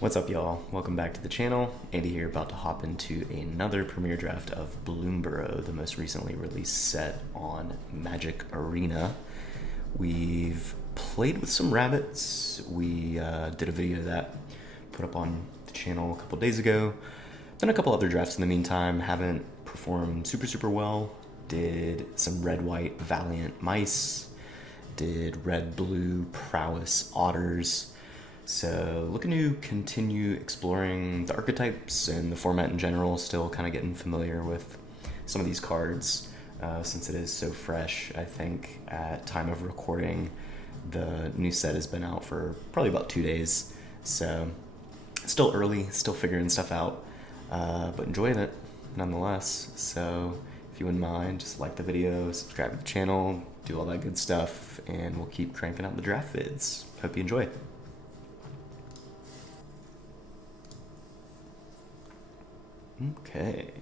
What's up, y'all? Welcome back to the channel. Andy here, about to hop into another premiere draft of Bloomborough, the most recently released set on Magic Arena. We've played with some rabbits. We did a video of that, put up on the channel a couple days ago. Done a couple other drafts in the meantime, haven't performed super well. Did some red-white Valiant Mice, did red-blue Prowess Otters. So looking to continue exploring the archetypes and the format in general, still kind of getting familiar with some of these cards since it is so fresh. I think at time of recording, the new set has been out for probably about 2 days. So still early, still figuring stuff out, but enjoying it nonetheless. So if you wouldn't mind, just like the video, subscribe to the channel, do all that good stuff, and we'll keep cranking out the draft vids. Hope you enjoy. Okay.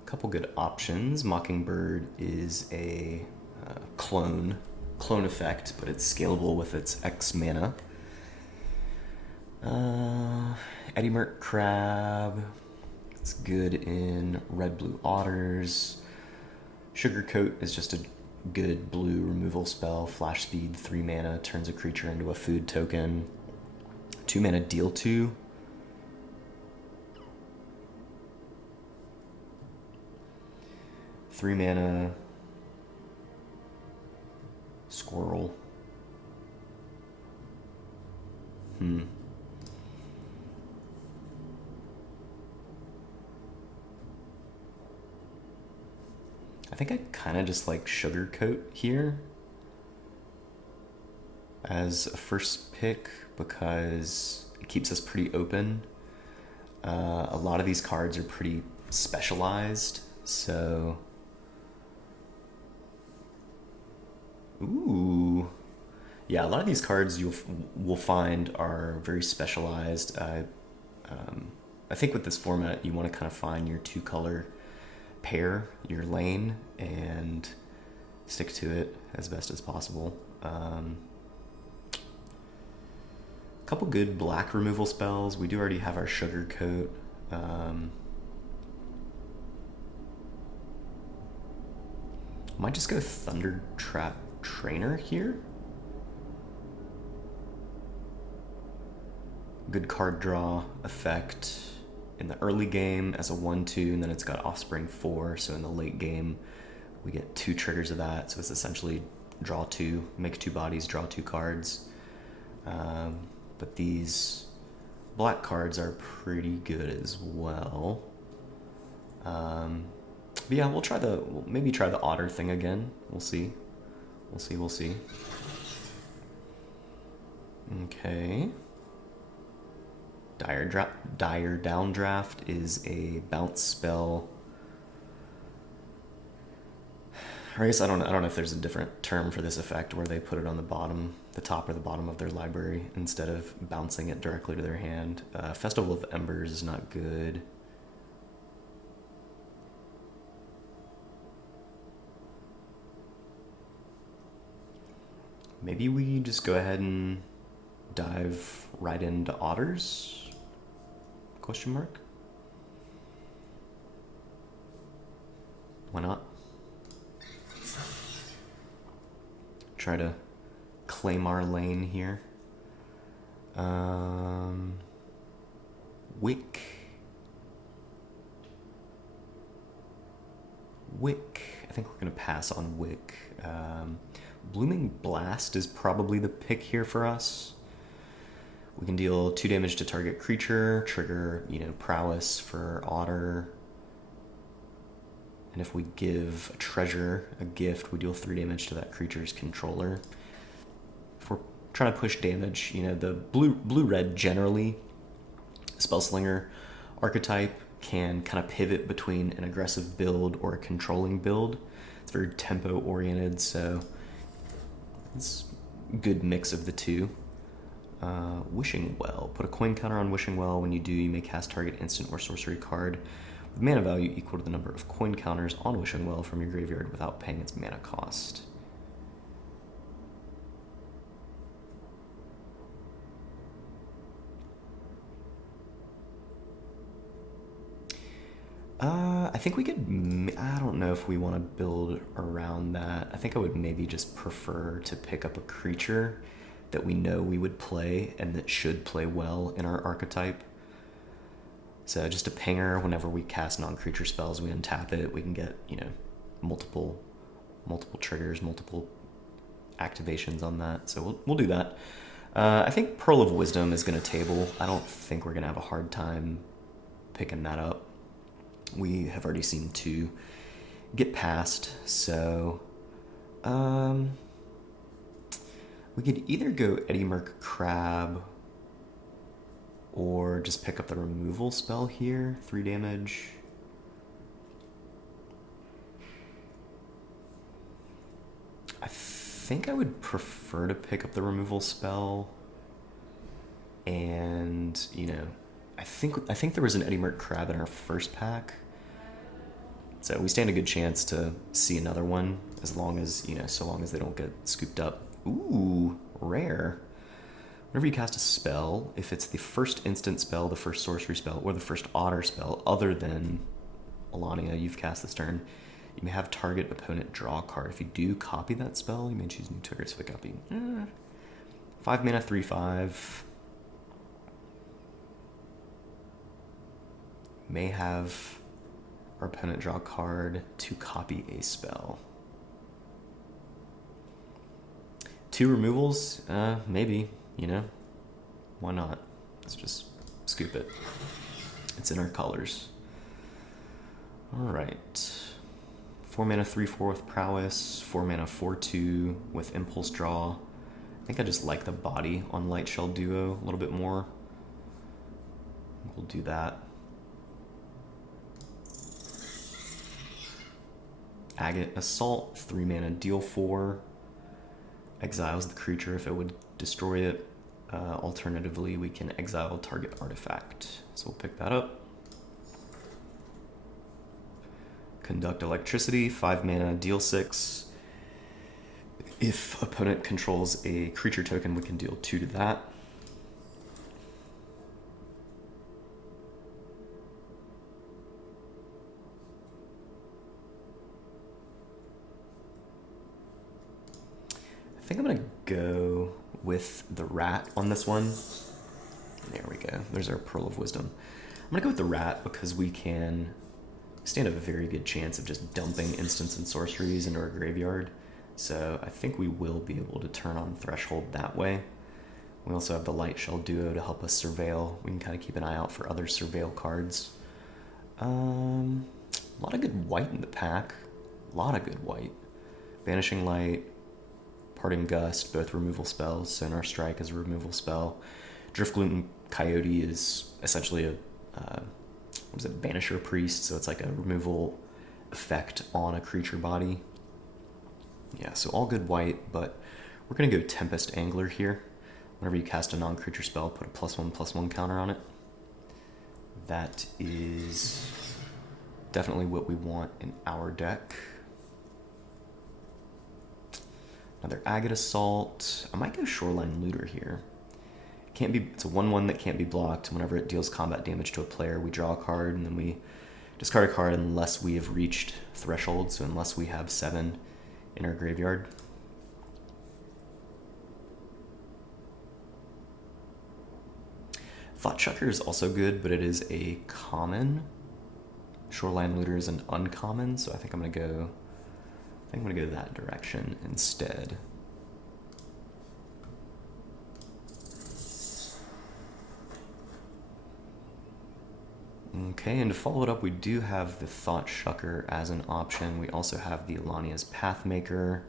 A couple good options. Mockingbird is a clone effect, but it's scalable with its X mana. Eddie Merc Crab. It's good in red-blue Otters. Sugarcoat is just a good blue removal spell. Flash speed, 3 mana, turns a creature into a food token. 2 mana, deal 2. Three mana, squirrel. I think I kind of just like Sugarcoat here as a first pick because it keeps us pretty open. A lot of these cards are pretty specialized, so... Ooh. Yeah, a lot of these cards will find are very specialized. I think with this format, you want to kind of find your 2-color pair, your lane, and stick to it as best as possible. Couple good black removal spells. We do already have our Sugarcoat. Might just go Thunder Trap Trainer here. Good card draw effect in the early game as a 1/2, and then it's got Offspring 4, so in the late game we get 2 triggers of that, so it's essentially draw 2, make 2 bodies, draw 2 cards. But these black cards are pretty good as well. But yeah, we'll maybe try the Otter thing again. We'll see. We'll see. Okay. Dire Downdraft is a bounce spell. Or I guess I don't know if there's a different term for this effect where they put it on the top or the bottom of their library instead of bouncing it directly to their hand. Festival of Embers is not good. Maybe we just go ahead and dive right into Otters? Question mark? Why not? Try to claim our lane here. Wick. I think we're gonna pass on Wick. Blooming Blast is probably the pick here for us. We can deal 2 damage to target creature, trigger, Prowess for Otter. And if we give a treasure, a gift, we deal 3 damage to that creature's controller. If we're trying to push damage, the blue-red generally, Spellslinger archetype can kind of pivot between an aggressive build or a controlling build. It's very tempo-oriented, so it's a good mix of the two. Wishing Well. Put a coin counter on Wishing Well. When you do, you may cast target instant or sorcery card with mana value equal to the number of coin counters on Wishing Well from your graveyard without paying its mana cost. think we could, I don't know if we want to build around that. I think I would maybe just prefer to pick up a creature that we know we would play and that should play well in our archetype. So just a pinger, whenever we cast non-creature spells, we untap it. We can get, you know, multiple triggers, multiple activations on that. So we'll do that. I think Pearl of Wisdom is going to table. I don't think we're going to have a hard time picking that up. We have already seen 2 get past, so we could either go Eddie Merc Crab or just pick up the removal spell here, 3 damage. I think I would prefer to pick up the removal spell, and you know, I think there was an Eddie Merc Crab in our first pack, so we stand a good chance to see another one, as long as, you know, so long as they don't get scooped up. Ooh, rare. Whenever you cast a spell, if it's the first instant spell, the first sorcery spell, or the first otter spell other than Alania you've cast this turn, you may have target opponent draw a card. If you do copy that spell, you may choose new triggers for copy. 5 mana, 3/5. May have our opponent draw a card to copy a spell. 2 removals? Maybe, you know? Why not? Let's just scoop it. It's in our colors. Alright. 4 mana, 3/4 with prowess, 4 mana, 4/2 with impulse draw. I think I just like the body on Light Shell Duo a little bit more. We'll do that. Agate Assault, 3 mana, deal 4. Exiles the creature if it would destroy it. Alternatively, we can exile target artifact. So we'll pick that up. Conduct Electricity, 5 mana, deal 6. If opponent controls a creature token, we can deal 2 to that. I think I'm going to go with the rat on this one. There we go. There's our Pearl of Wisdom. I'm going to go with the rat because we can stand a very good chance of just dumping instants and sorceries into our graveyard. So I think we will be able to turn on Threshold that way. We also have the Light Shell Duo to help us surveil. We can kind of keep an eye out for other surveil cards. A lot of good white in the pack. A lot of good white. Vanishing Light, Parting Gust, both removal spells. Sonar Strike is a removal spell. Driftgluten Coyote is essentially a Banisher Priest, so it's like a removal effect on a creature body. Yeah, so all good white, but we're going to go Tempest Angler here. Whenever you cast a non-creature spell, put a +1/+1 counter on it. That is definitely what we want in our deck. Another Agate Assault. I might go Shoreline Looter here. It's a 1/1 that can't be blocked. Whenever it deals combat damage to a player, we draw a card, and then we discard a card unless we have reached Threshold, so unless we have 7 in our graveyard. Thought Chucker is also good, but it is a common. Shoreline Looter is an uncommon, so I think I'm gonna go that direction instead. Okay, and to follow it up, we do have the Thought Shucker as an option. We also have the Alania's Pathmaker.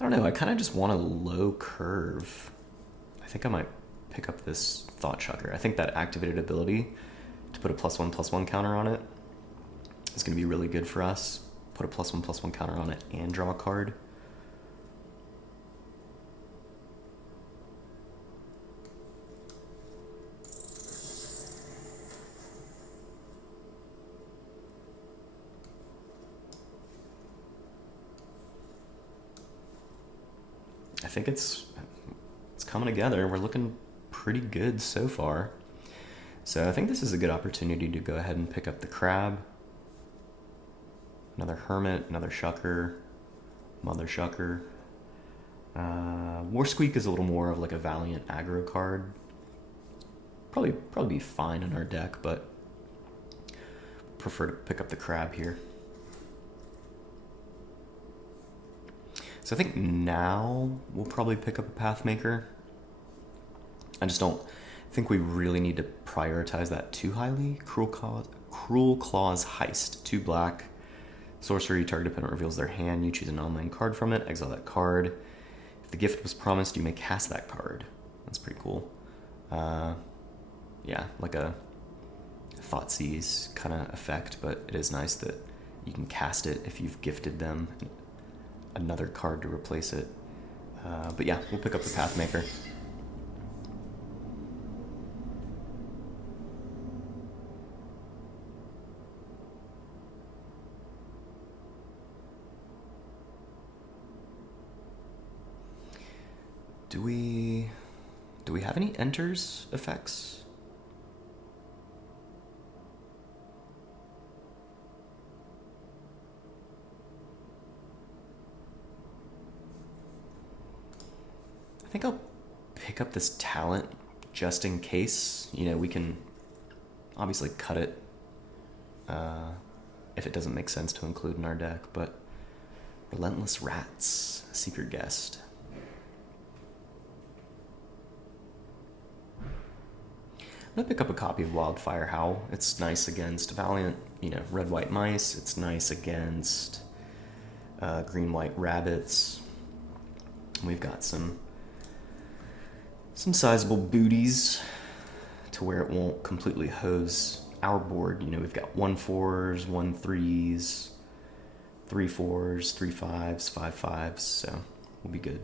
I don't know, I kind of just want a low curve. I think I might pick up this Thought Shucker. I think that activated ability to put a +1/+1 counter on it is going to be really good for us. Put a +1/+1 counter on it and draw a card. I think it's coming together. We're looking pretty good so far. So I think this is a good opportunity to go ahead and pick up the crab. Another hermit, another shucker, mother shucker. War Squeak is a little more of like a Valiant aggro card. Probably be fine in our deck, but prefer to pick up the crab here. So I think now we'll probably pick up a Pathmaker. I just don't think we really need to prioritize that too highly. Cruel Claw's Heist, 2 black. Sorcery, target opponent reveals their hand. You choose an online card from it, exile that card. If the gift was promised, you may cast that card. That's pretty cool. Yeah, like a Thoughtseize kind of effect, but it is nice that you can cast it if you've gifted them another card to replace it. But yeah, we'll pick up the Pathmaker. Do we have any enters effects? I think I'll pick up this talent just in case. You know, we can obviously cut it if it doesn't make sense to include in our deck, but Relentless Rats, Secret Guest. I'm gonna pick up a copy of Wildfire Howl. It's nice against Valiant, you know, red-white mice. It's nice against green-white rabbits. We've got some sizable booties to where it won't completely hose our board. You know, we've got 1/4s, 1/3s, 3/4s, 3/5s, 5/5s, so we'll be good.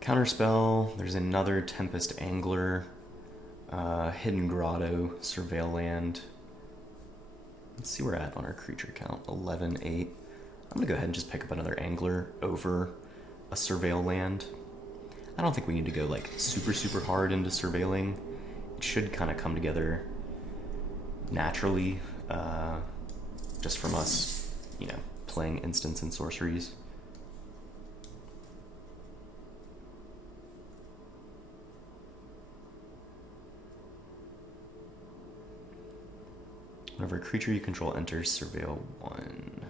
Counterspell, there's another Tempest Angler, Hidden Grotto, Surveil Land. Let's see where we're at on our creature count, 11/8. I'm gonna go ahead and just pick up another Angler over a Surveil Land. I don't think we need to go like super hard into surveilling. It should kind of come together naturally, just from us, you know, playing instants and sorceries. Whenever a creature you control enters, surveil 1.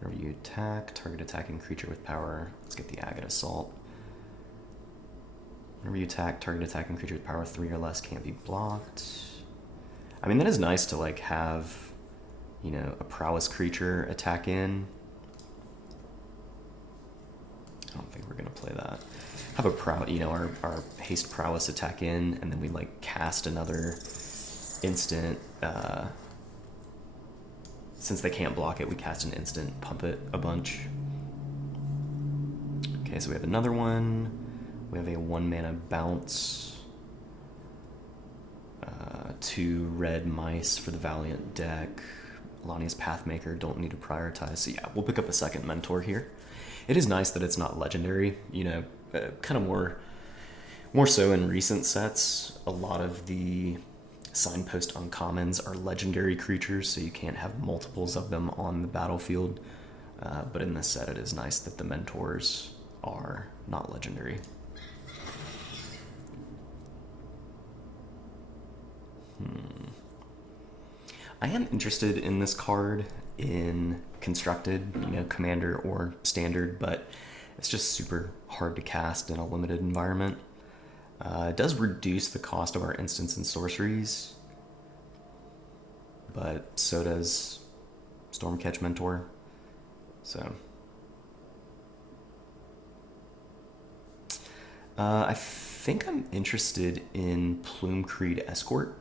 Whenever you attack, target attacking creature with power. Let's get the Agate Assault. Whenever you attack, target attacking creature with power 3 or less can't be blocked. I mean, that is nice to like have, you know, a prowess creature attack in. I don't think we're gonna play that. Have a you know, our haste prowess attack in, and then we like cast another instant. Since they can't block it, we cast an instant, pump it a bunch. Okay, so we have another one. We have a 1-mana bounce. 2 red mice for the Valiant deck. Lonnie's Pathmaker, don't need to prioritize. So yeah, we'll pick up a second Mentor here. It is nice that it's not legendary, you know, kind of more so in recent sets. A lot of the Signpost uncommons are legendary creatures, so you can't have multiples of them on the battlefield. But in this set, it is nice that the Mentors are not legendary. I am interested in this card in Constructed, you know, Commander or Standard, but it's just super hard to cast in a limited environment. It does reduce the cost of our instants and sorceries, but so does Stormcatch Mentor. So I think I'm interested in Plumecreed Escort.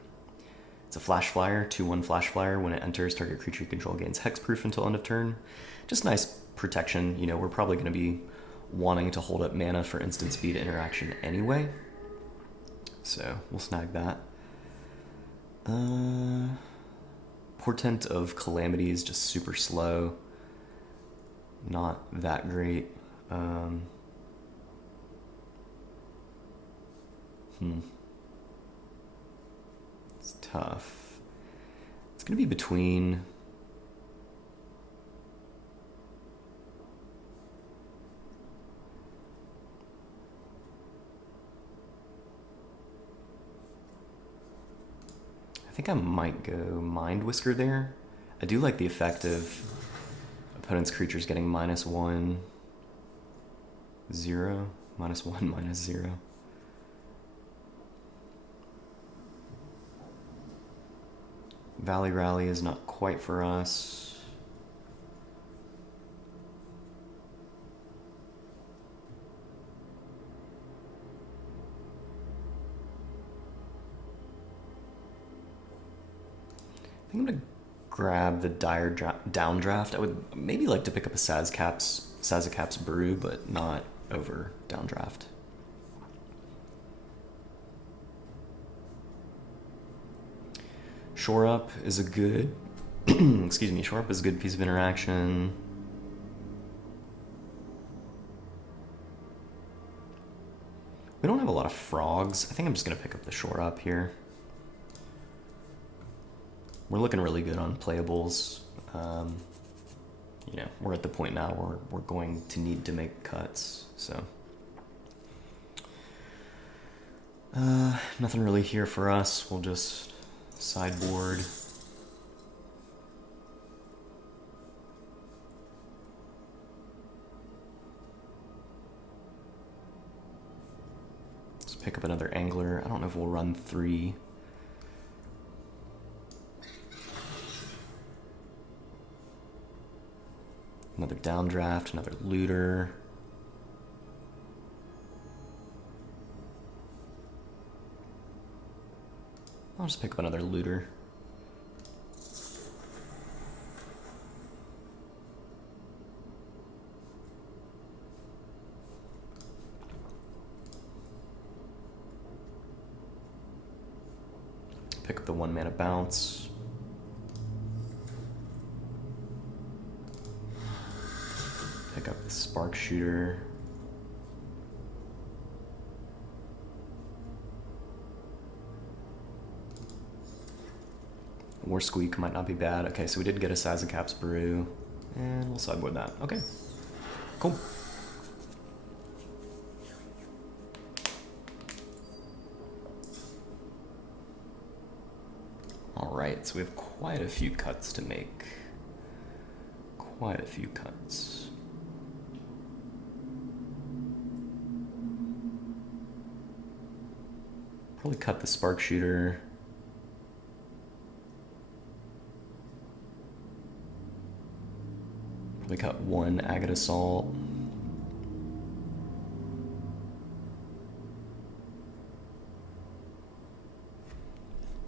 It's a flash flyer, 2/1 flash flyer. When it enters, target creature you control gains hexproof until end of turn. Just nice protection. You know, we're probably going to be wanting to hold up mana for instant speed interaction anyway, so we'll snag that. Portent of Calamity is just super slow. not that great. It's tough. It's gonna be between I think I might go Mind Whisker there. I do like the effect of opponent's creatures getting -1, 0, -1, -0. Valley Rally is not quite for us. I think I'm gonna grab the Dire Downdraft. I would maybe like to pick up a Sazakap's Brew, but not over Downdraft. Shore Up is a good, excuse me, Shore Up is a good piece of interaction. We don't have a lot of frogs. I think I'm just gonna pick up the Shore Up here. We're looking really good on playables. You know, we're at the point now where we're going to need to make cuts, so. Nothing really here for us. We'll just sideboard. Let's pick up another angler. I don't know if we'll run 3. Another Downdraft, another Looter. I'll just pick up another Looter. Pick up the 1-mana bounce. Pick up the Spark Shooter. War Squeak might not be bad. Okay, so we did get a Sazakap's Brew, and we'll sideboard that. Okay, cool. Alright, so we have quite a few cuts to make. Quite a few cuts. Probably cut the Spark Shooter. Probably cut 1 Agate Assault.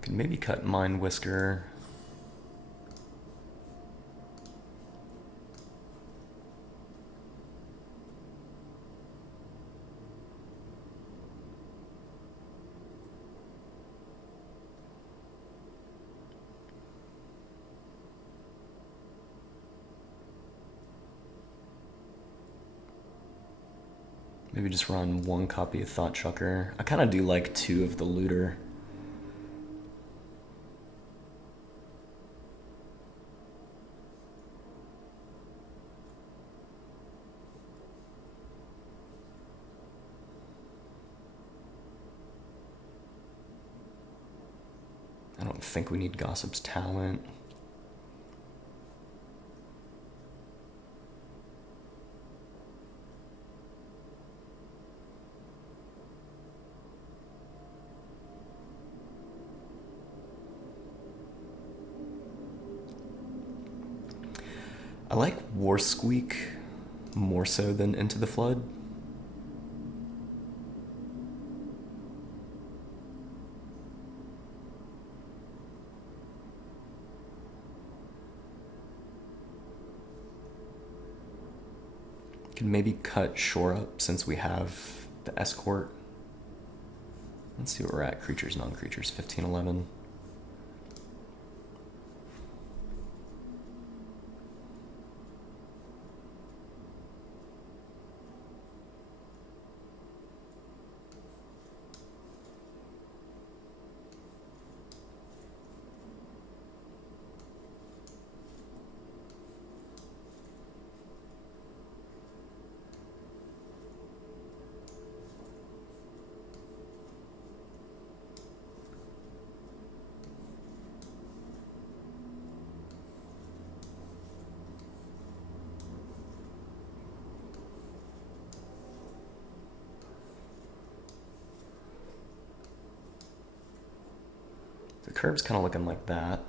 Could maybe cut Mind Whisker. Maybe just run 1 copy of Thought Chucker. I kind of do like 2 of the Looter. I don't think we need Gossip's Talent. I like War Squeak more so than Into the Flood. Can maybe cut Shore Up since we have the Escort. Let's see what we're at. Creatures, non-creatures, 15-11. curve's kind of looking like that.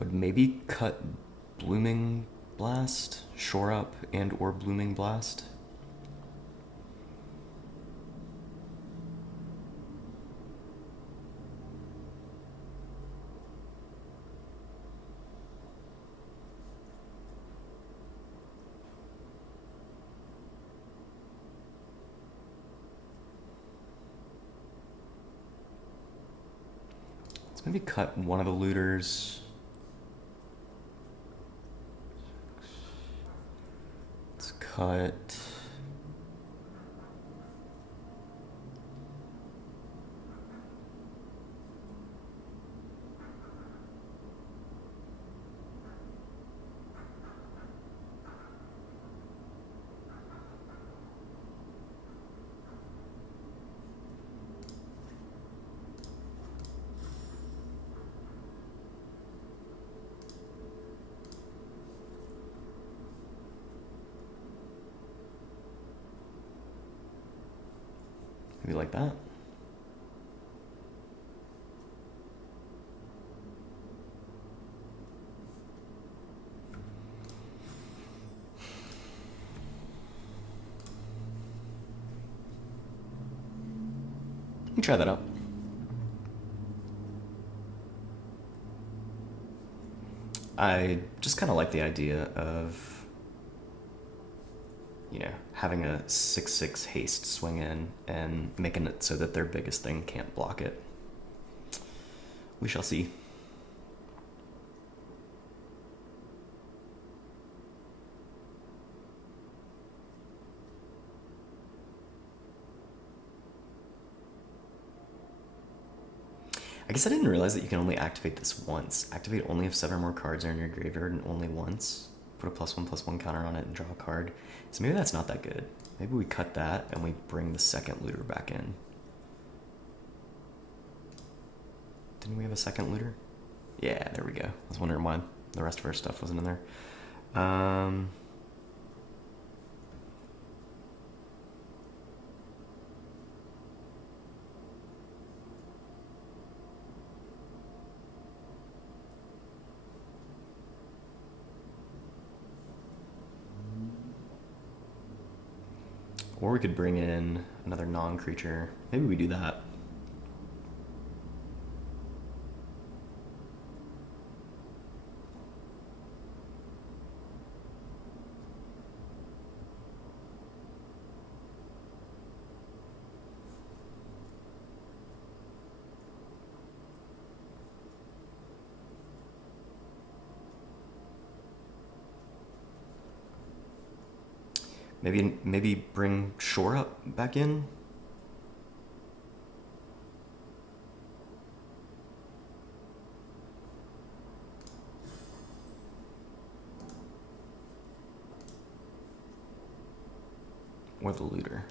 Would maybe cut Blooming Blast, Shore Up, and or Blooming Blast. Let's maybe cut one of the looters. Cut. Maybe like that. Let me try that out. I just kind of like the idea of, you know, having a 6/6 haste swing in and making it so that their biggest thing can't block it. We shall see. I guess I didn't realize that you can only activate this once. Activate only if 7 or more cards are in your graveyard and only once. Put a +1/+1 counter on it and draw a card. So maybe that's not that good. Maybe we cut that and we bring the second looter back in. Didn't we have a second looter? Yeah, there we go. I was wondering why the rest of our stuff wasn't in there. Or we could bring in another non-creature. Maybe we do that. Maybe bring Shore Up back in. Or the looter.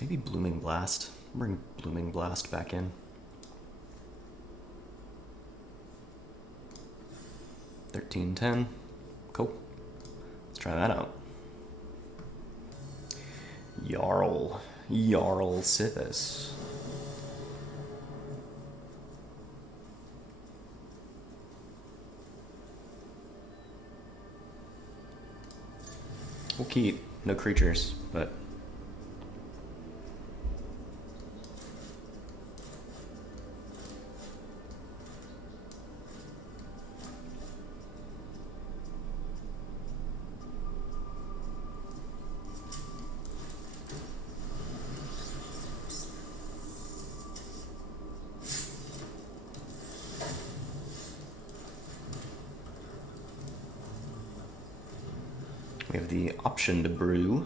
Maybe Blooming Blast. Bring Blooming Blast back in. 13-10. Cool. Let's try that out. Jarl Sithis. We'll keep no creatures, but We have the option to brew,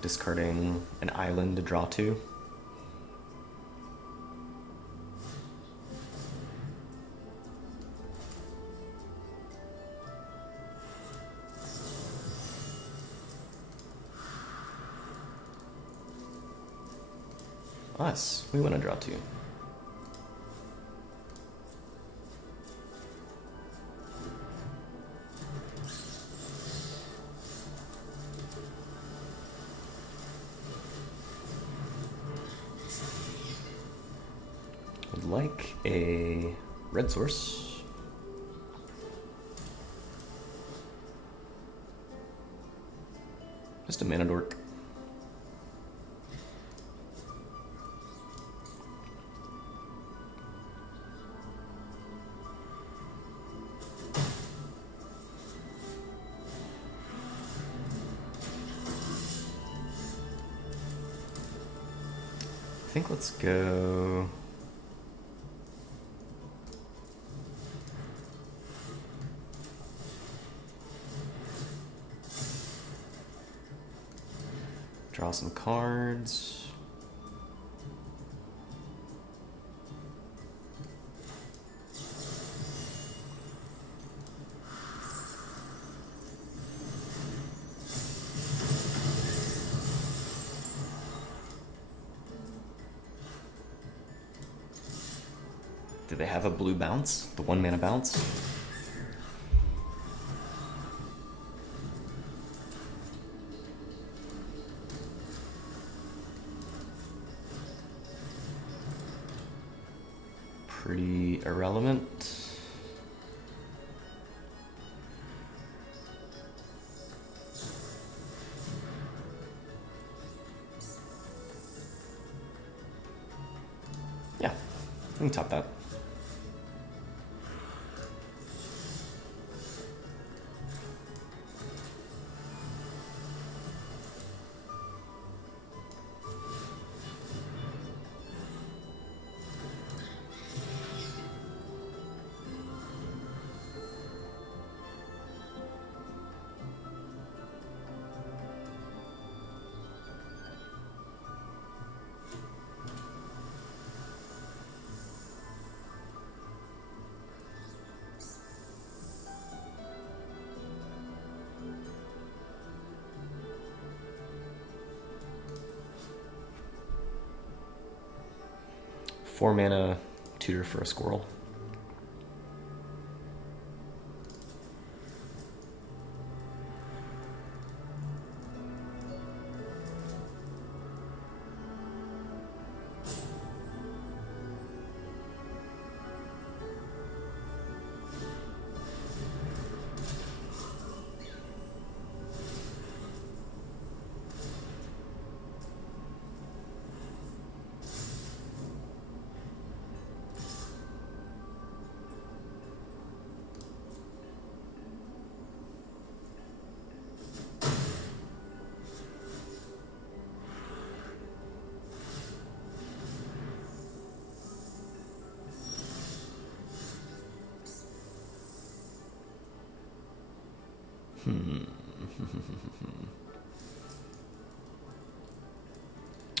discarding an island to draw two. Us, we want to draw two. Would like a red source. Just a mana dork. I think let's go draw some cards. Do they have a blue bounce? The 1-mana bounce? Pretty irrelevant. Yeah, we can top that. Four mana tutor for a squirrel.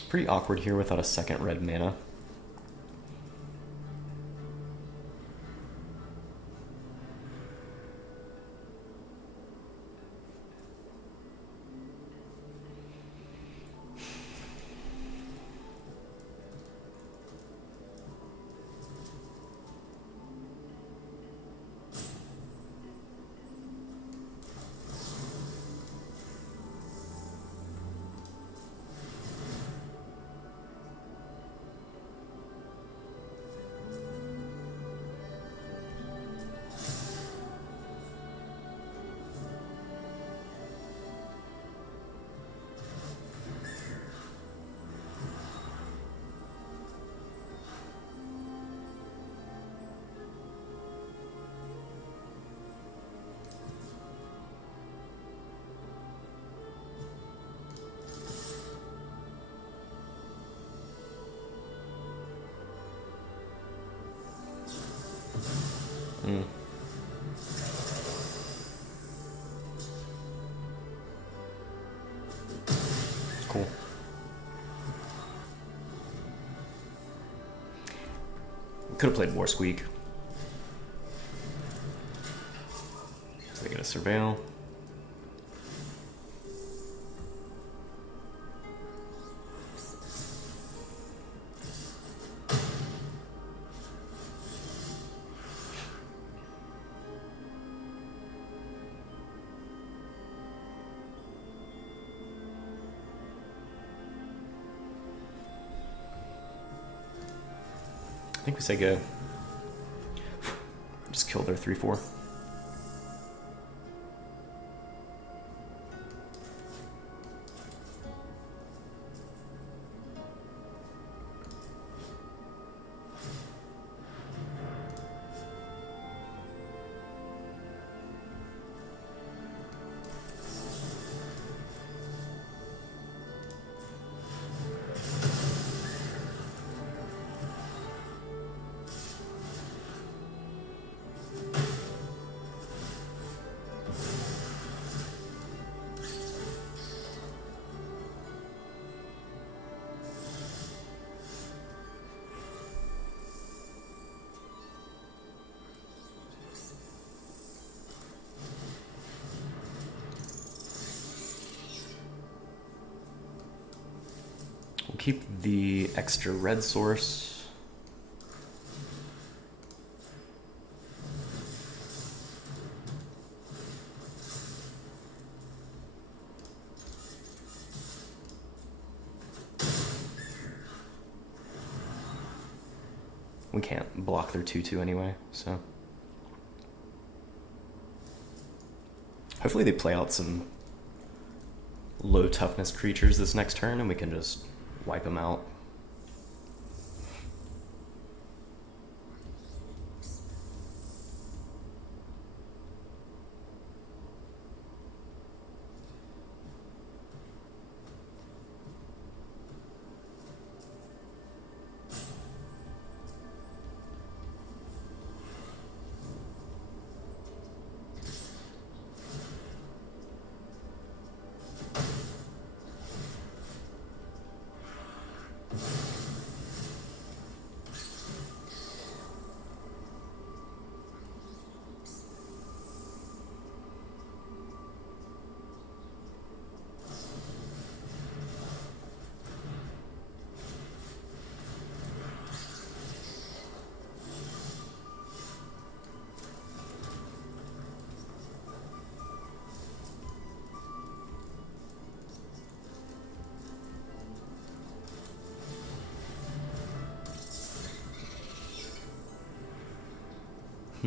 Pretty awkward here without a second red mana. Cool. Could have played War Squeak. So they get a surveil. I think we say go. Just kill their 3/4. We'll keep the extra red source. We can't block their 2/2 anyway, so. Hopefully they play out some low toughness creatures this next turn and we can just wipe them out. I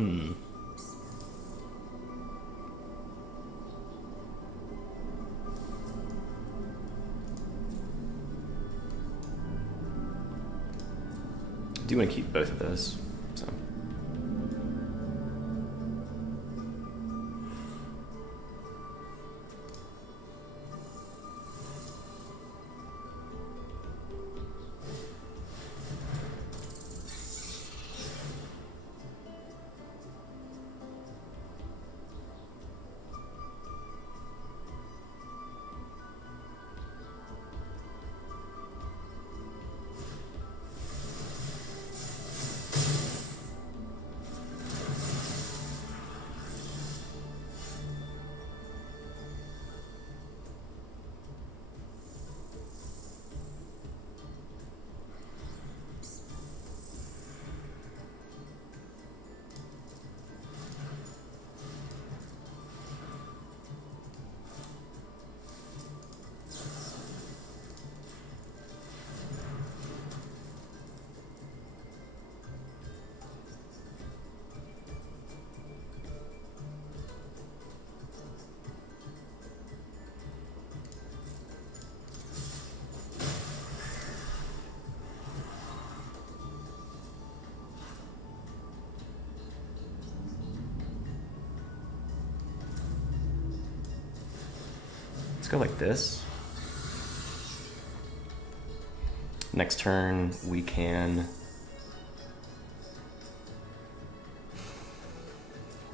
do want to keep both of those, so. Let's go like this. Next turn, we can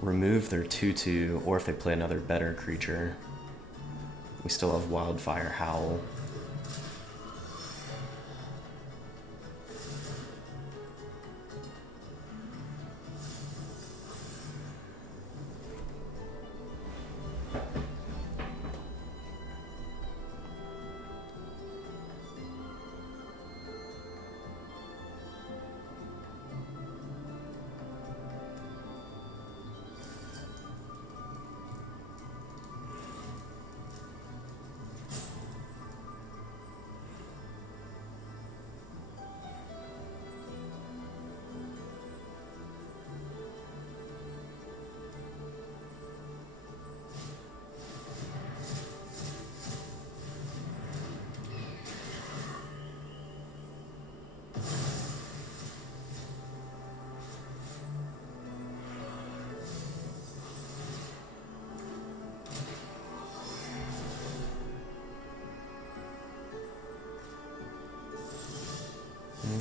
remove their 2/2, or if they play another better creature, we still have Wildfire Howl.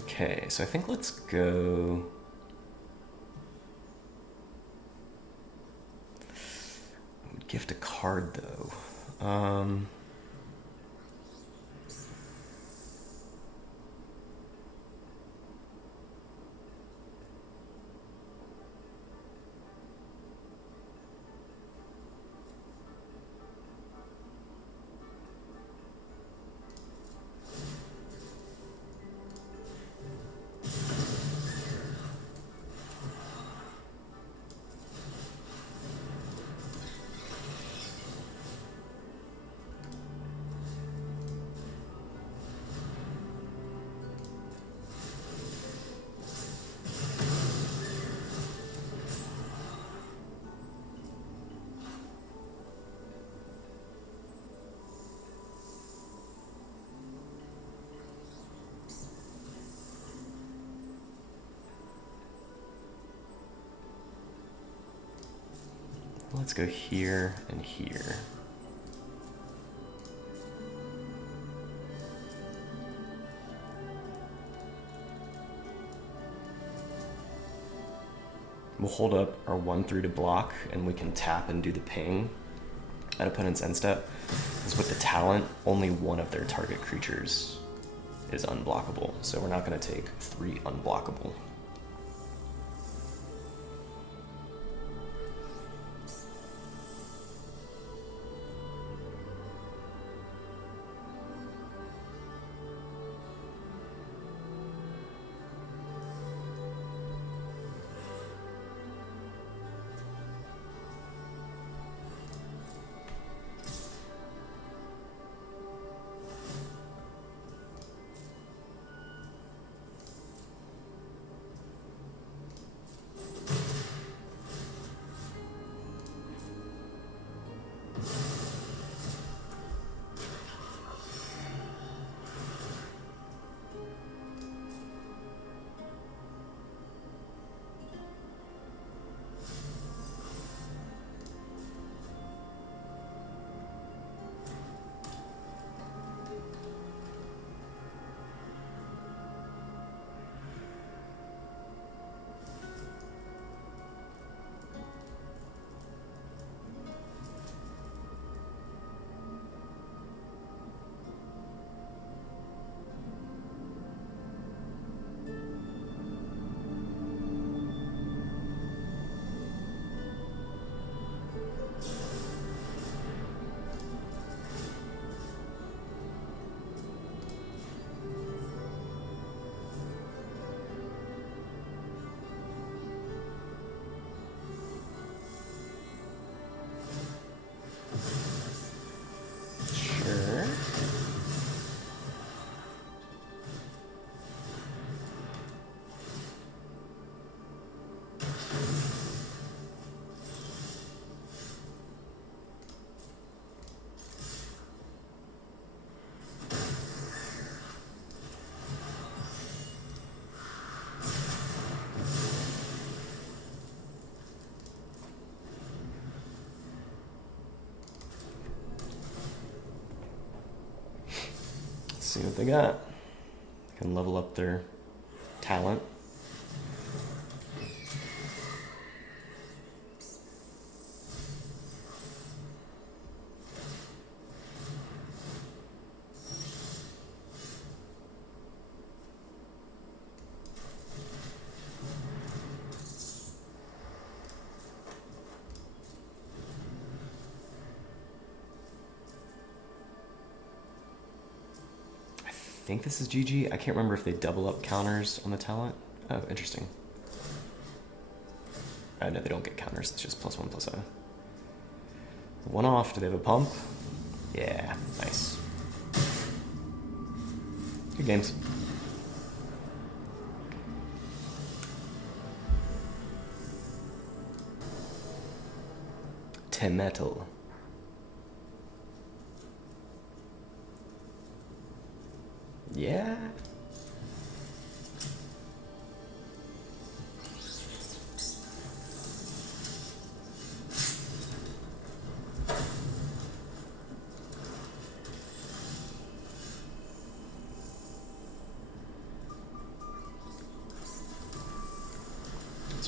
Okay, so I think let's go... I would gift a card, though. Let's go here and here. We'll hold up our 1/3 to block, and we can tap and do the ping at opponent's end step. Because with the talent, only one of their target creatures is unblockable, so we're not going to take 3 unblockable. See what they got. Can level up their talent. I think this is GG. I can't remember if they double up counters on the talent. Oh, interesting. Oh, no, they don't get counters. It's just +1/+0. One off. Do they have a pump? Yeah, nice. Good games. Metal. Yeah.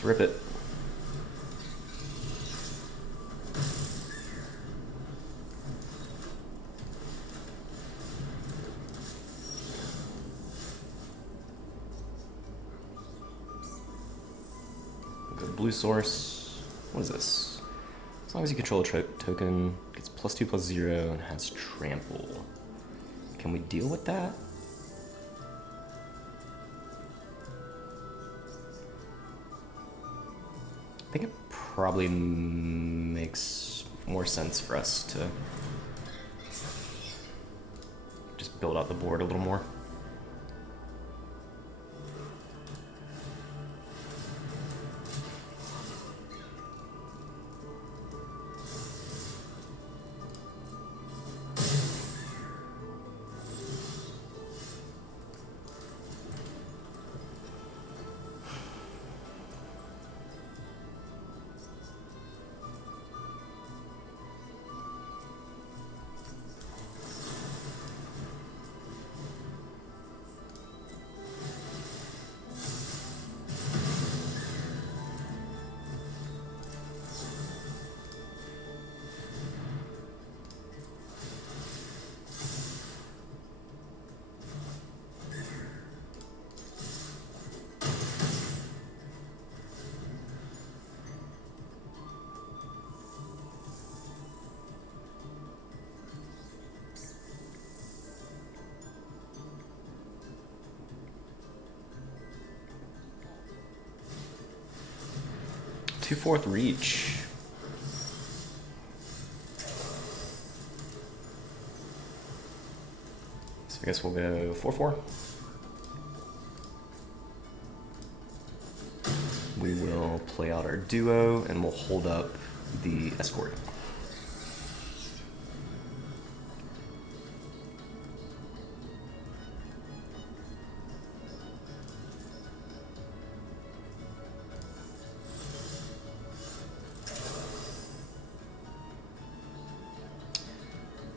rip it. Go blue source. What is this? As long as you control a token, gets +2/+0 and has trample. Can we deal with that? I think it probably makes more sense for us to just build out the board a little more. Two-fourth reach. So I guess we'll go 4/4. We will play out our duo and we'll hold up the escort.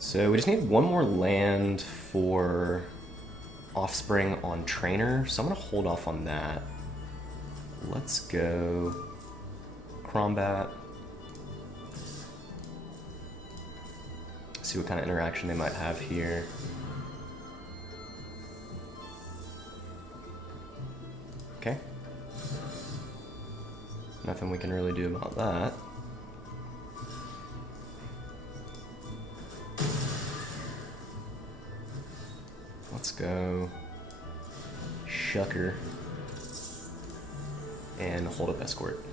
So we just need one more land for offspring on trainer, so I'm gonna hold off on that. Let's go Crombat. See what kind of interaction they might have here. Okay. Nothing we can really do about that. Let's go Shucker and hold up escort.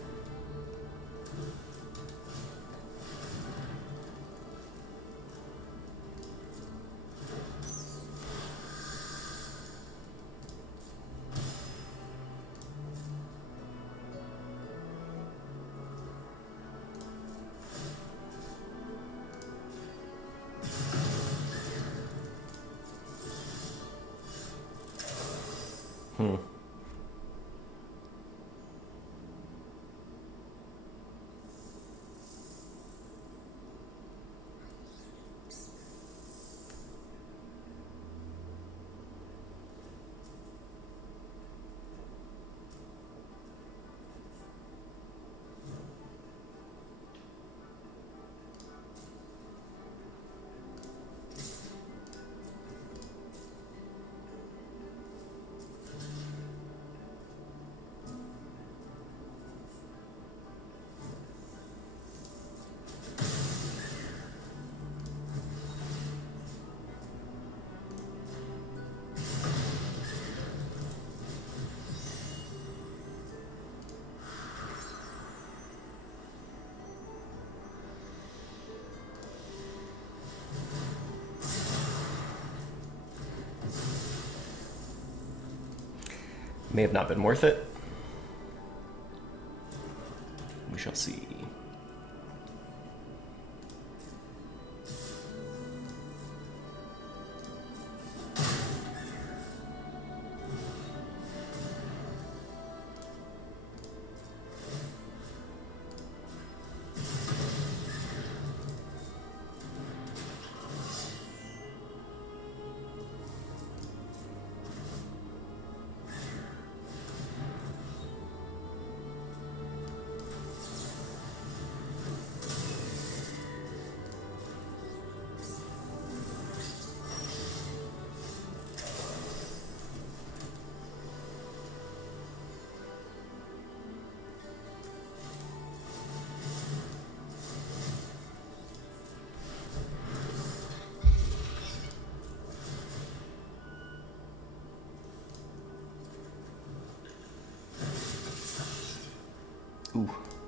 May have not been worth it. We shall see.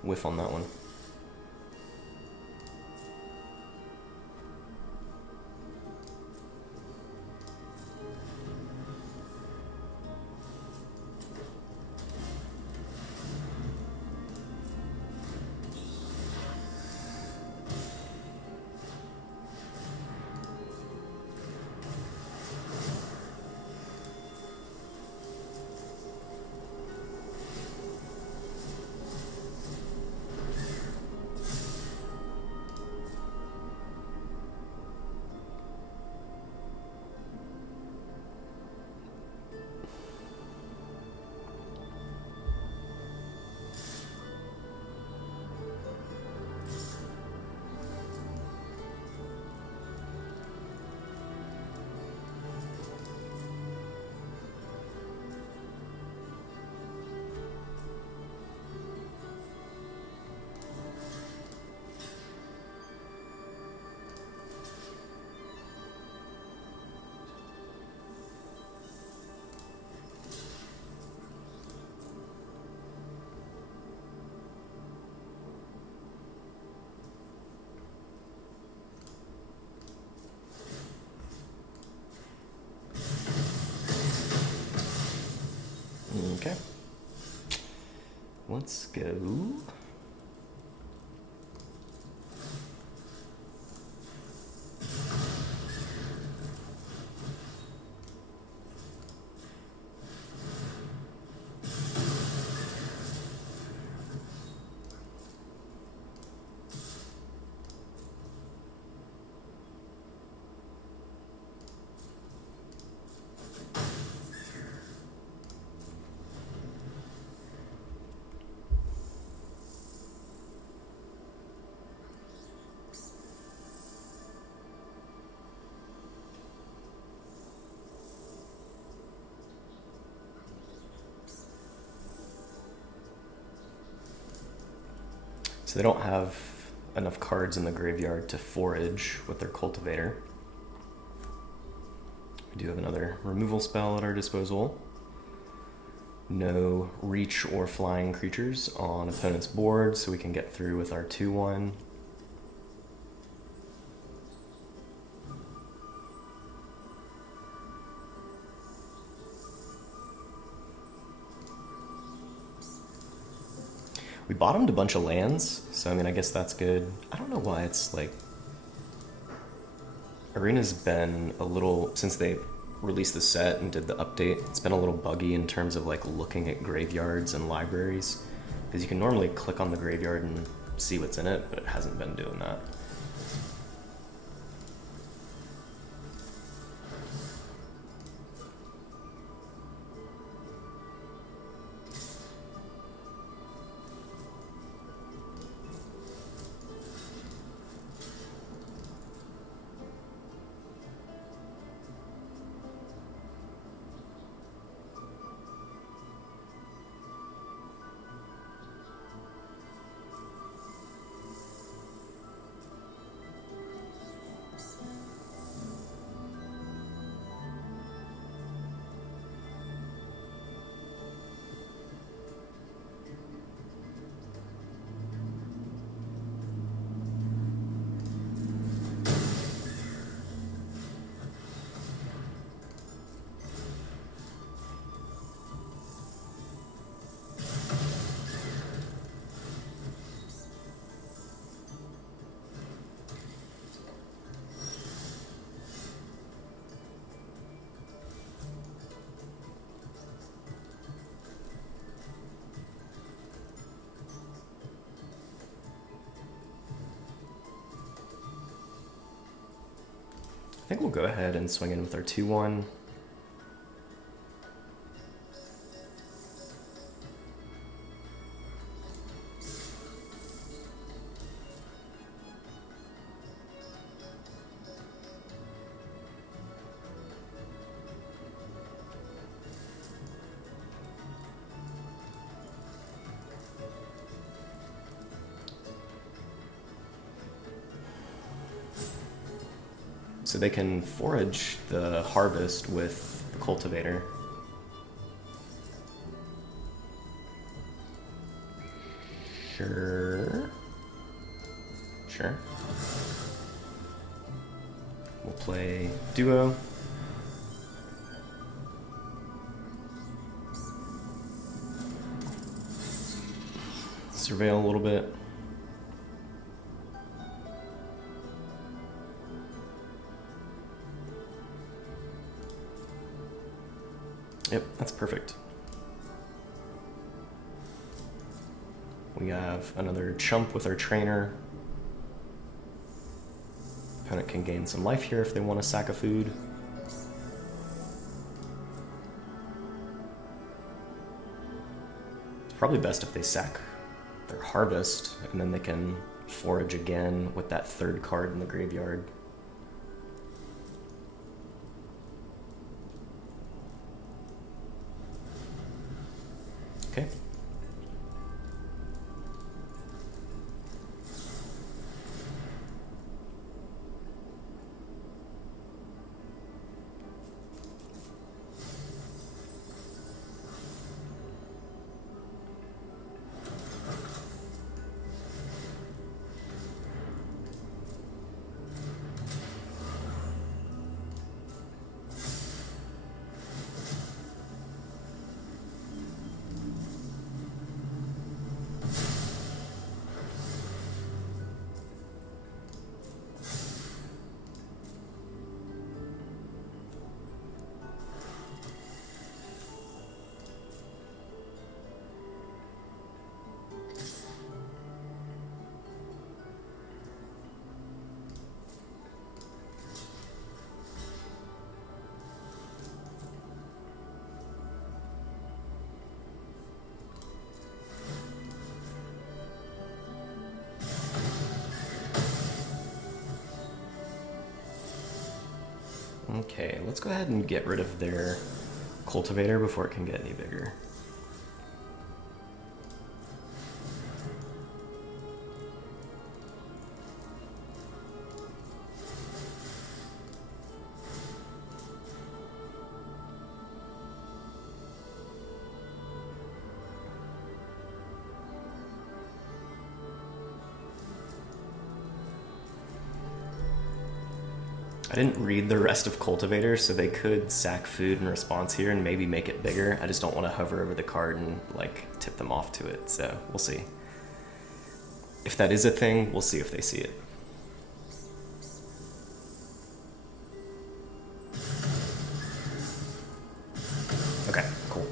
whiff on that one. Okay. Let's go. So they don't have enough cards in the graveyard to forage with their cultivator. We do have another removal spell at our disposal. No reach or flying creatures on opponent's board, so we can get through with our 2/1. We bottomed a bunch of lands, so I mean, I guess that's good. I don't know why it's like... Arena's been a little, since they released the set and did the update, it's been a little buggy in terms of like looking at graveyards and libraries. Because you can normally click on the graveyard and see what's in it, but it hasn't been doing that. I think we'll go ahead and swing in with our 2/1. So they can forage the harvest with the cultivator. Sure. Sure. We'll play duo. Surveil a little bit. Yep, that's perfect. We have another chump with our trainer. Opponent can gain some life here if they want to sack a food. It's probably best if they sack their harvest, and then they can forage again with that third card in the graveyard. Okay. Okay, let's go ahead and get rid of their cultivator before it can get any bigger. I didn't read the rest of Cultivator, so they could sack food in response here and maybe make it bigger. I just don't want to hover over the card and like tip them off to it, so we'll see. If that is a thing, we'll see if they see it. Okay, cool.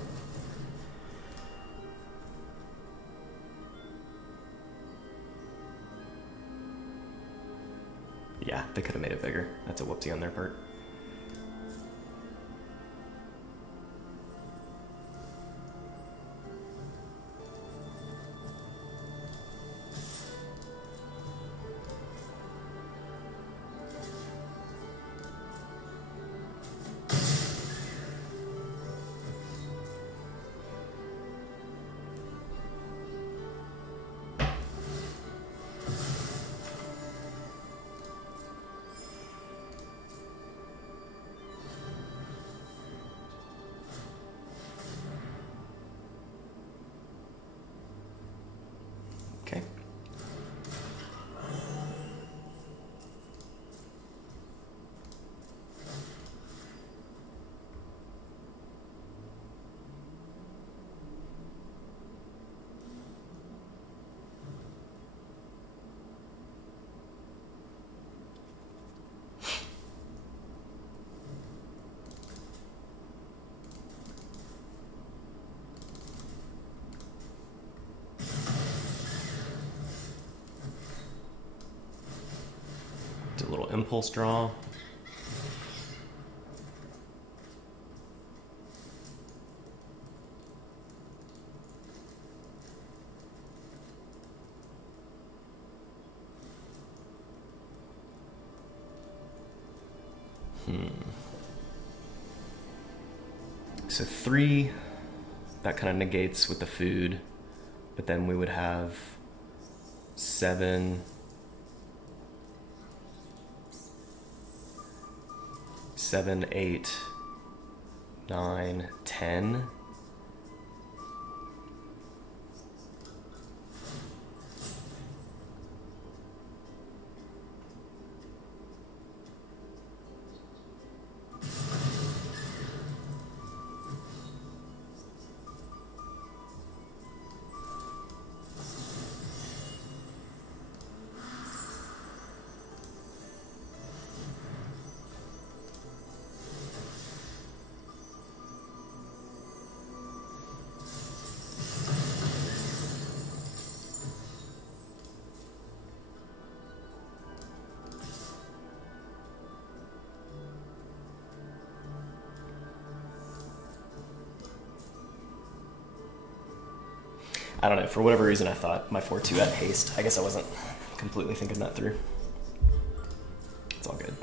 Yeah, they could have made it bigger. That's a whoopsie on their part. Okay. Do a little impulse draw. So 3, that kind of negates with the food, but then we would have 7, 8, 9, 10. I don't know, for whatever reason I thought my 4-2 had haste. I guess I wasn't completely thinking that through. It's all good.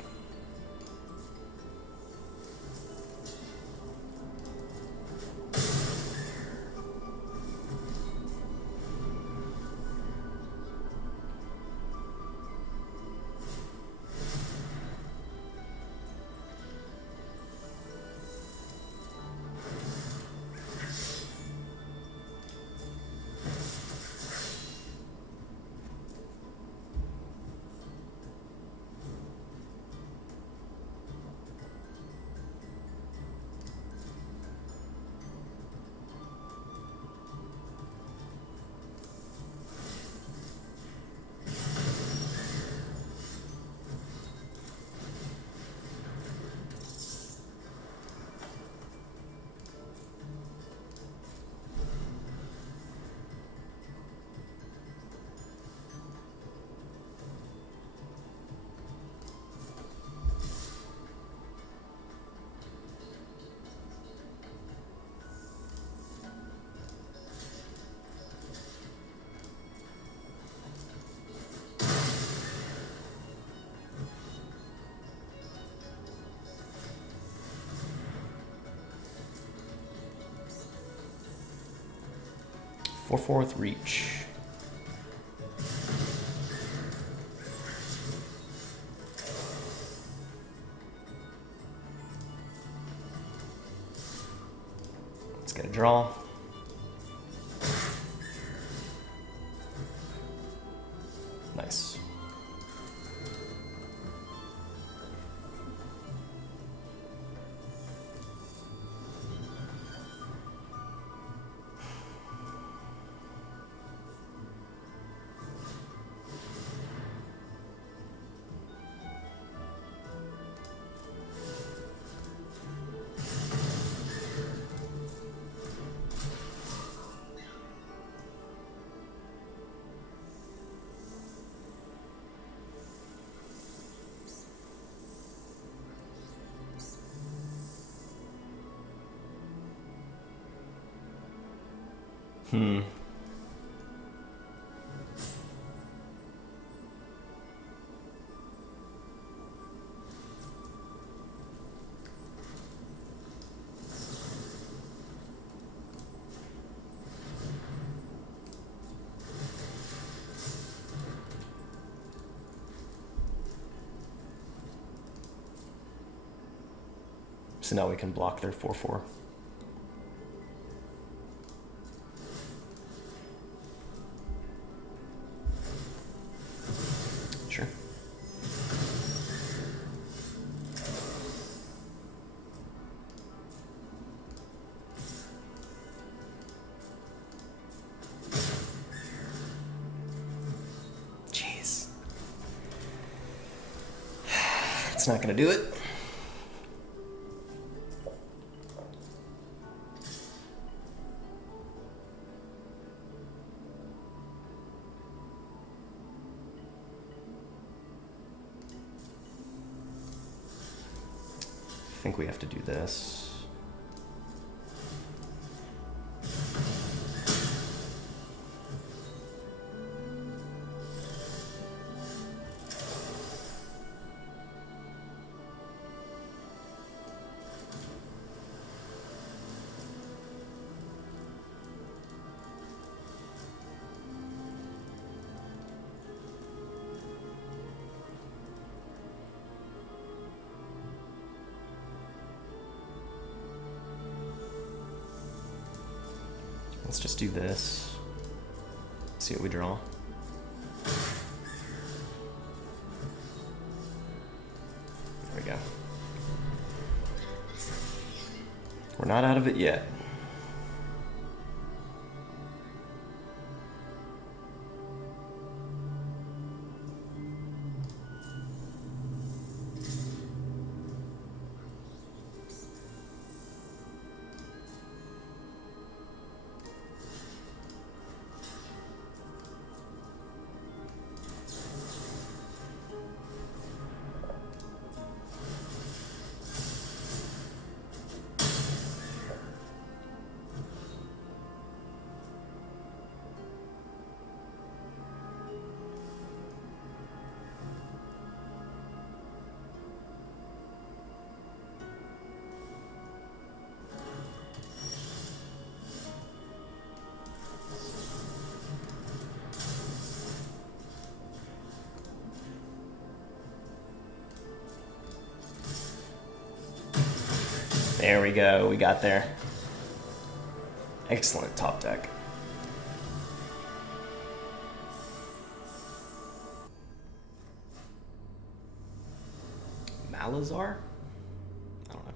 Four with reach. Let's get a draw. Nice. So now we can block their 4-4. Sure. Jeez. It's not gonna do it. I think we have to do this. Let's just do this. See what we draw. There we go. We're not out of it yet. There we go, we got there. Excellent top deck. Malazar? I don't know.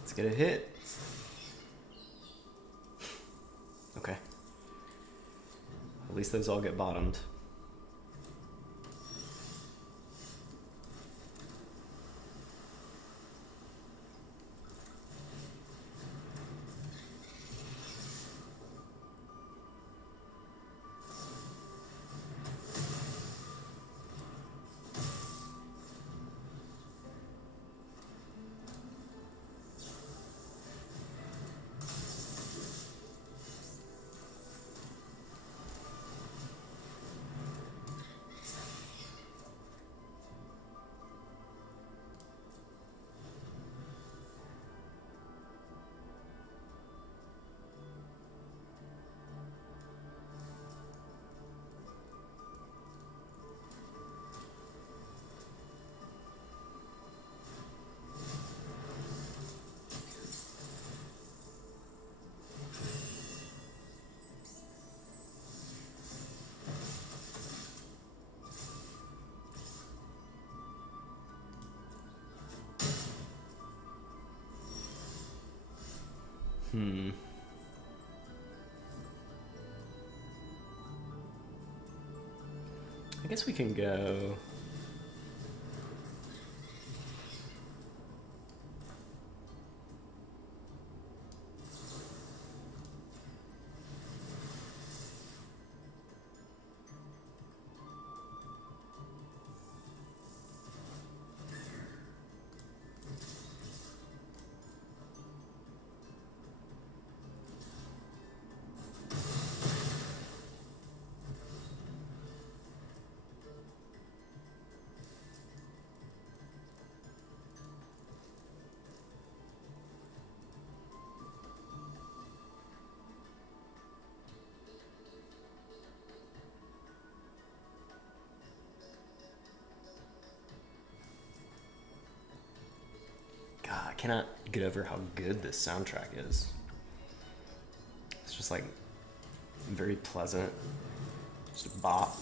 Let's get a hit. Okay. At least those all get bottomed. I guess we can go... God, I cannot get over how good this soundtrack is. It's just like very pleasant. Just a bop.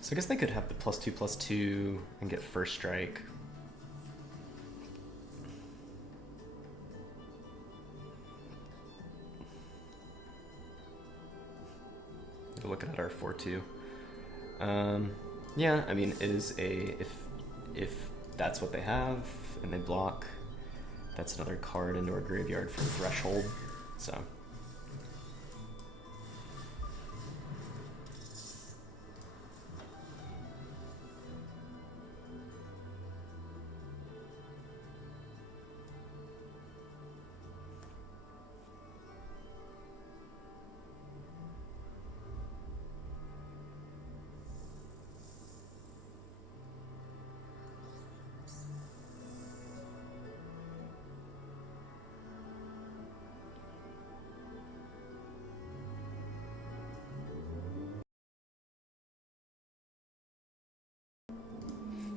So I guess they could have the +2/+2 and get first strike. Looking at our 4/2. Yeah, I mean, it is a if that's what they have and they block, that's another card into our graveyard for threshold. So.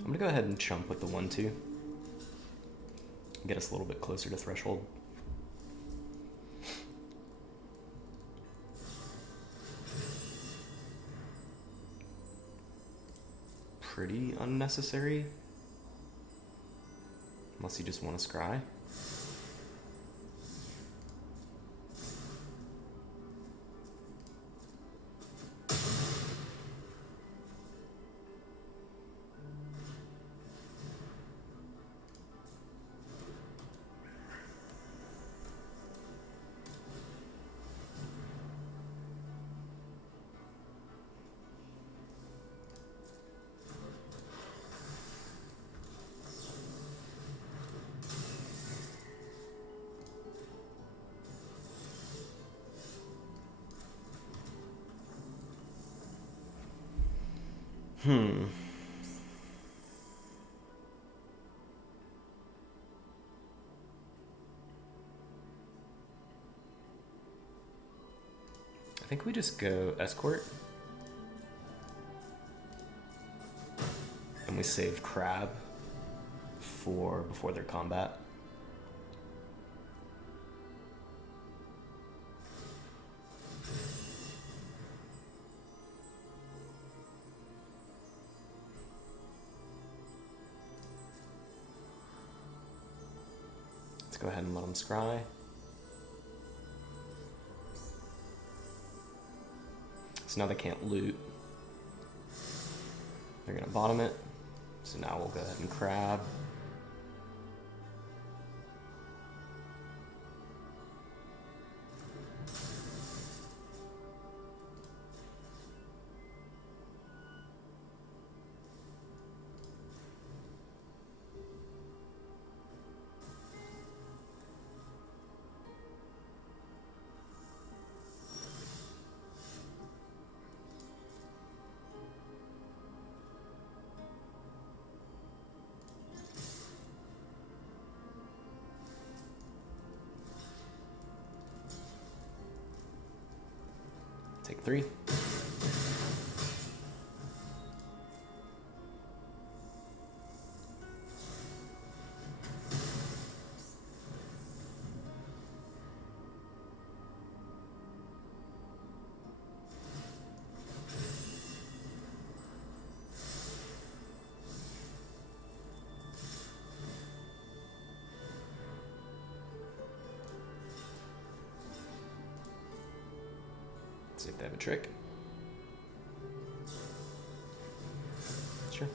I'm gonna go ahead and chump with the 1/2. Get us a little bit closer to threshold. Pretty unnecessary. Unless you just want to scry. Hmm. I think we just go escort. And we save crab for before their combat. Let's go ahead and let them scry. So now they can't loot. They're gonna bottom it. So now we'll go ahead and crab. Take 3. See if they have a trick. Sure.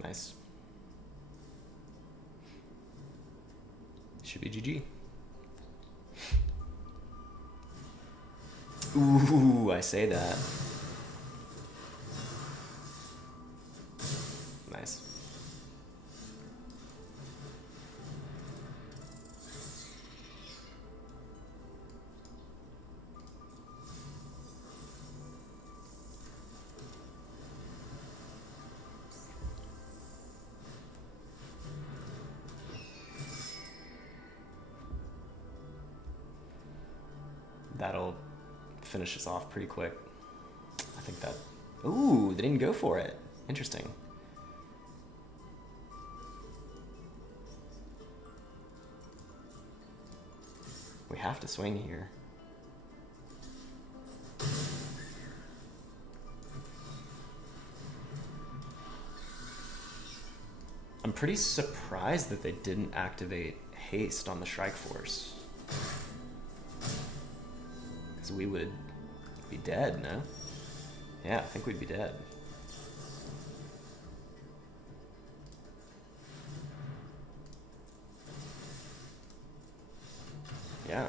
Nice. Should be GG. Ooh, I say that. Nice. That'll finish us off pretty quick. I think that... Ooh, they didn't go for it. Interesting. We have to swing here. I'm pretty surprised that they didn't activate haste on the Strike Force. Because we would be dead, no? Yeah, I think we'd be dead. Yeah.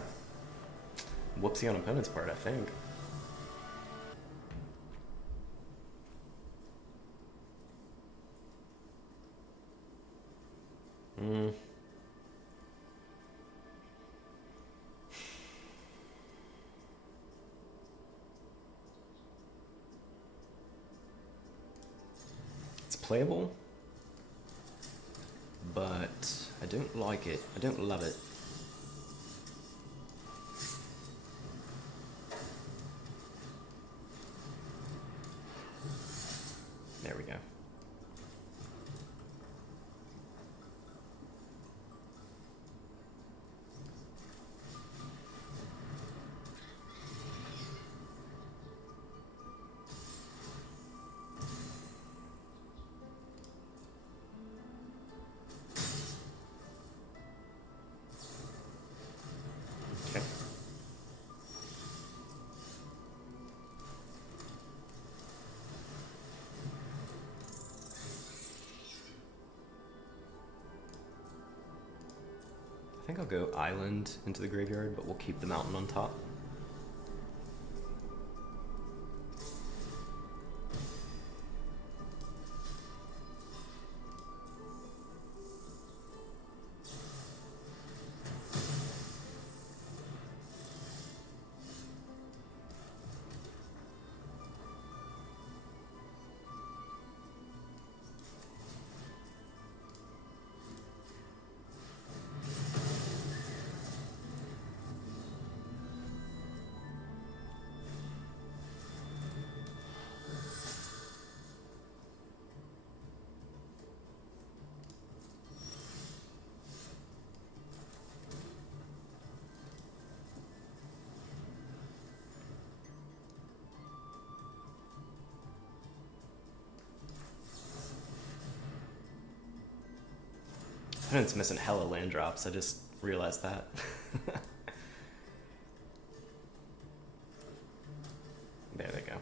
Whoopsie on opponent's part, I think. playable, but I don't like it. I don't love it. There we go. Okay. I think I'll go island into the graveyard, but we'll keep the mountain on top. Opponent's missing hella land drops, I just realized that. There they go.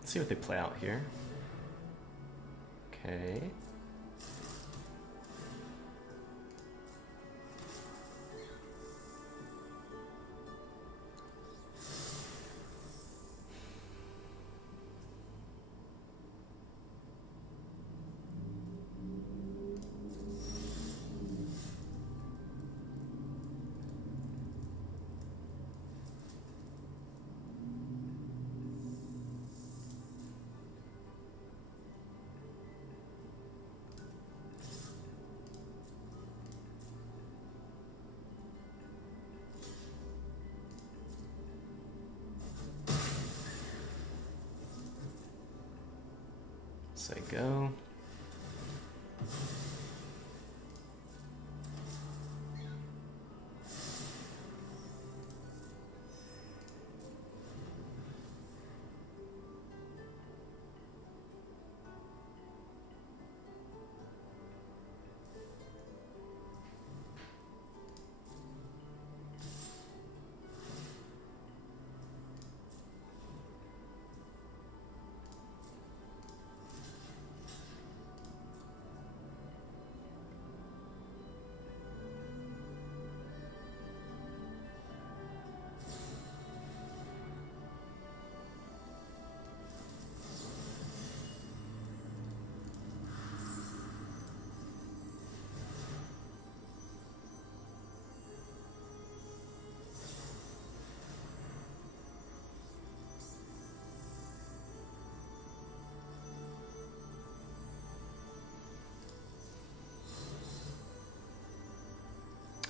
Let's see what they play out here. Okay. Say go.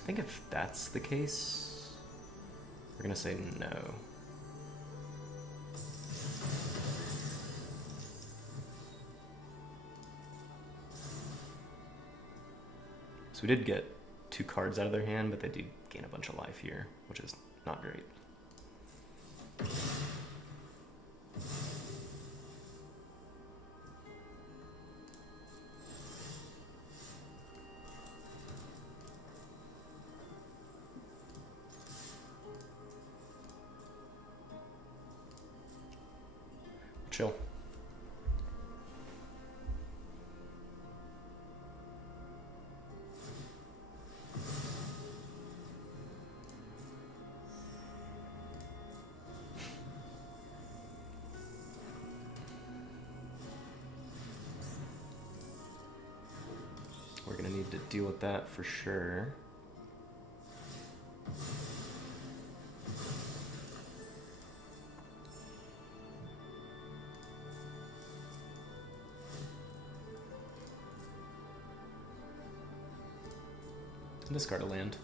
think if that's the case, we're gonna say no. So we did get 2 cards out of their hand, but they do gain a bunch of life here, which is not great. Chill. We're gonna need to deal with that for sure. Discard a land.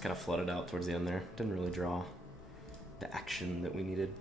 Kind of flooded out towards the end there. Didn't really draw the action that we needed.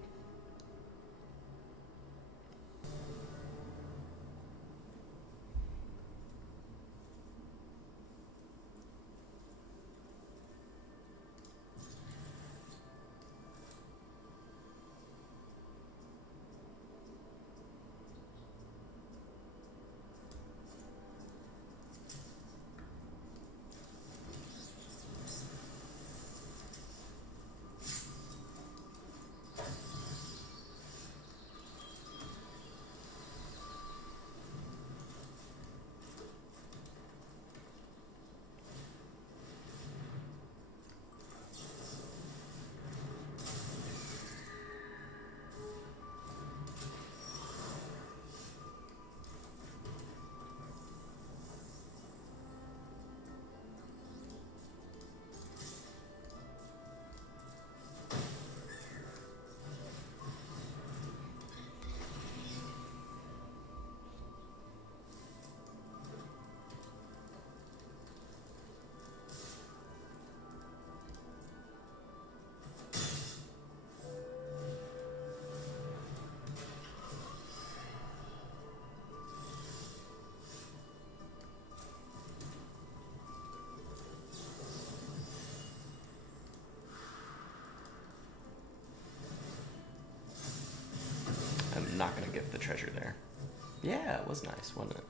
I'm not going to give the treasure there. Yeah, it was nice, wasn't it?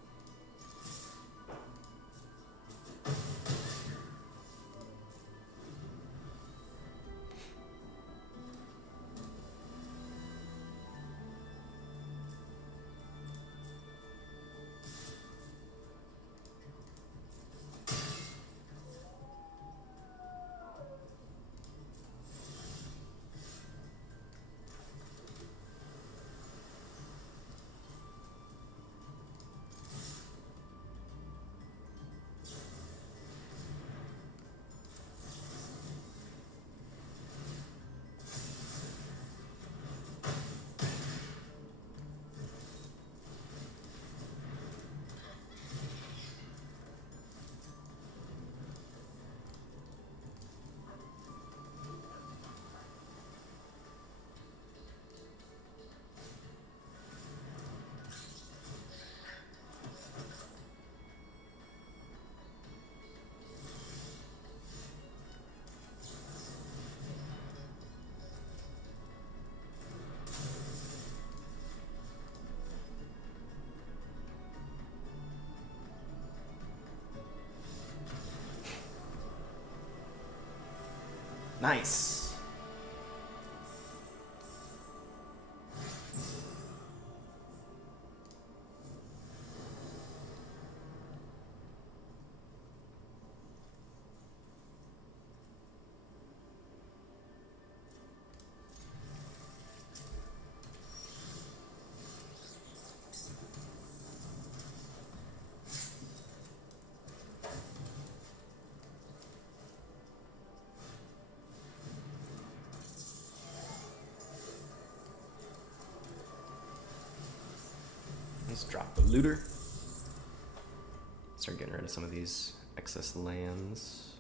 Nice. Let's drop the looter. Start getting rid of some of these excess lands.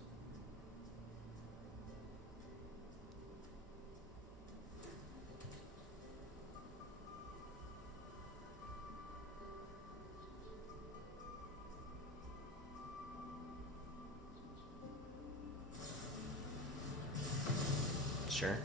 Sure.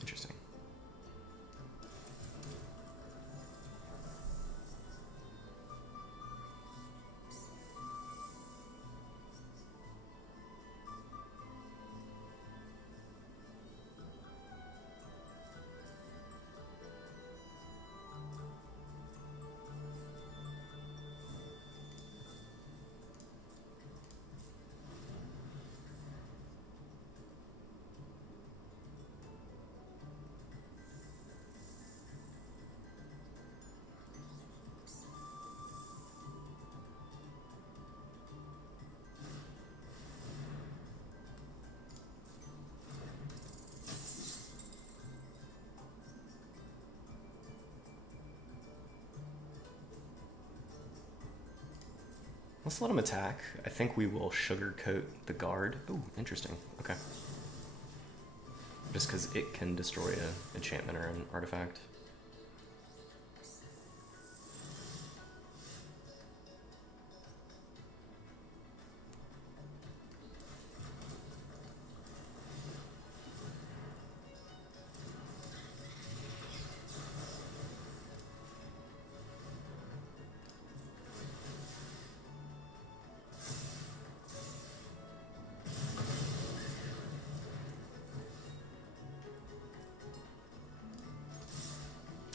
Interesting. Let's let him attack. I think we will sugarcoat the guard. Ooh, interesting. Okay. Just because it can destroy an enchantment or an artifact.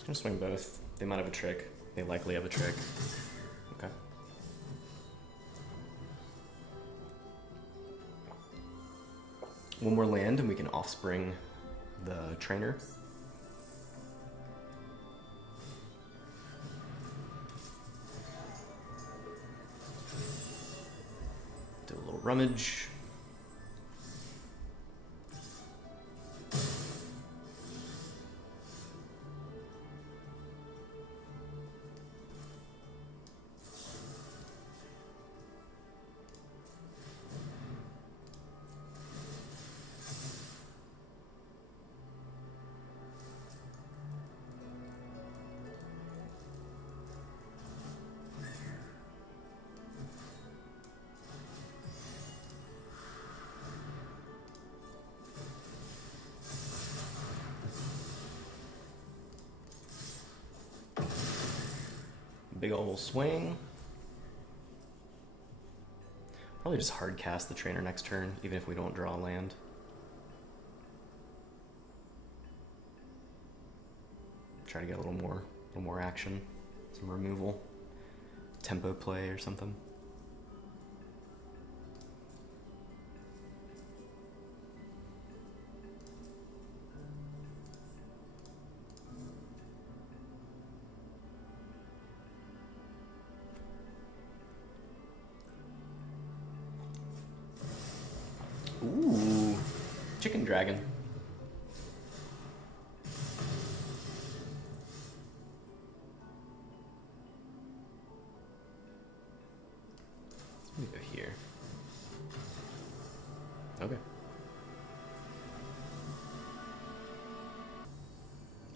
I'll swing both. They might have a trick. They likely have a trick. Okay. One more land and we can offspring the trainer. Do a little rummage. big ol' swing. Probably just hard cast the trainer next turn, even if we don't draw a land. Try to get a little more action, some removal, tempo play or something. Ooh, chicken dragon. Let me go here. Okay.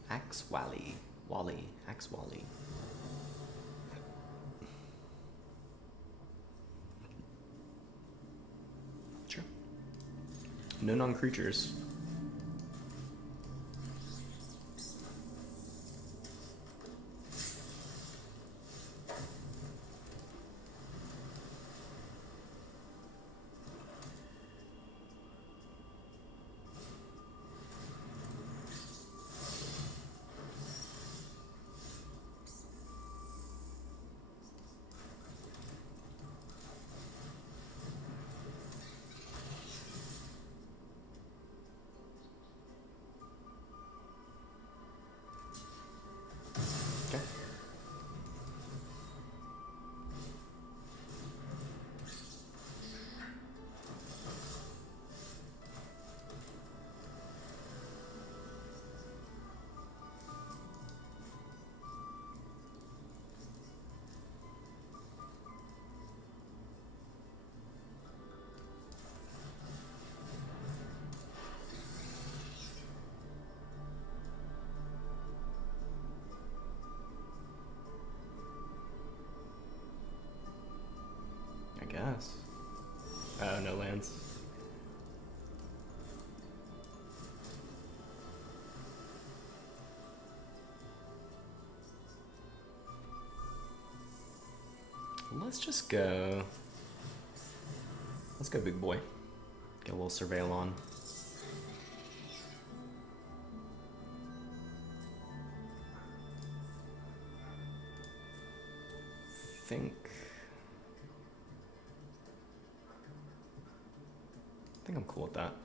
Axe Wally. Axe Wally. Sure. No non-creatures. Okay. I guess. Oh, no lands. Let's just go. Let's go big boy. Get a little surveil on. I think I'm cool with that.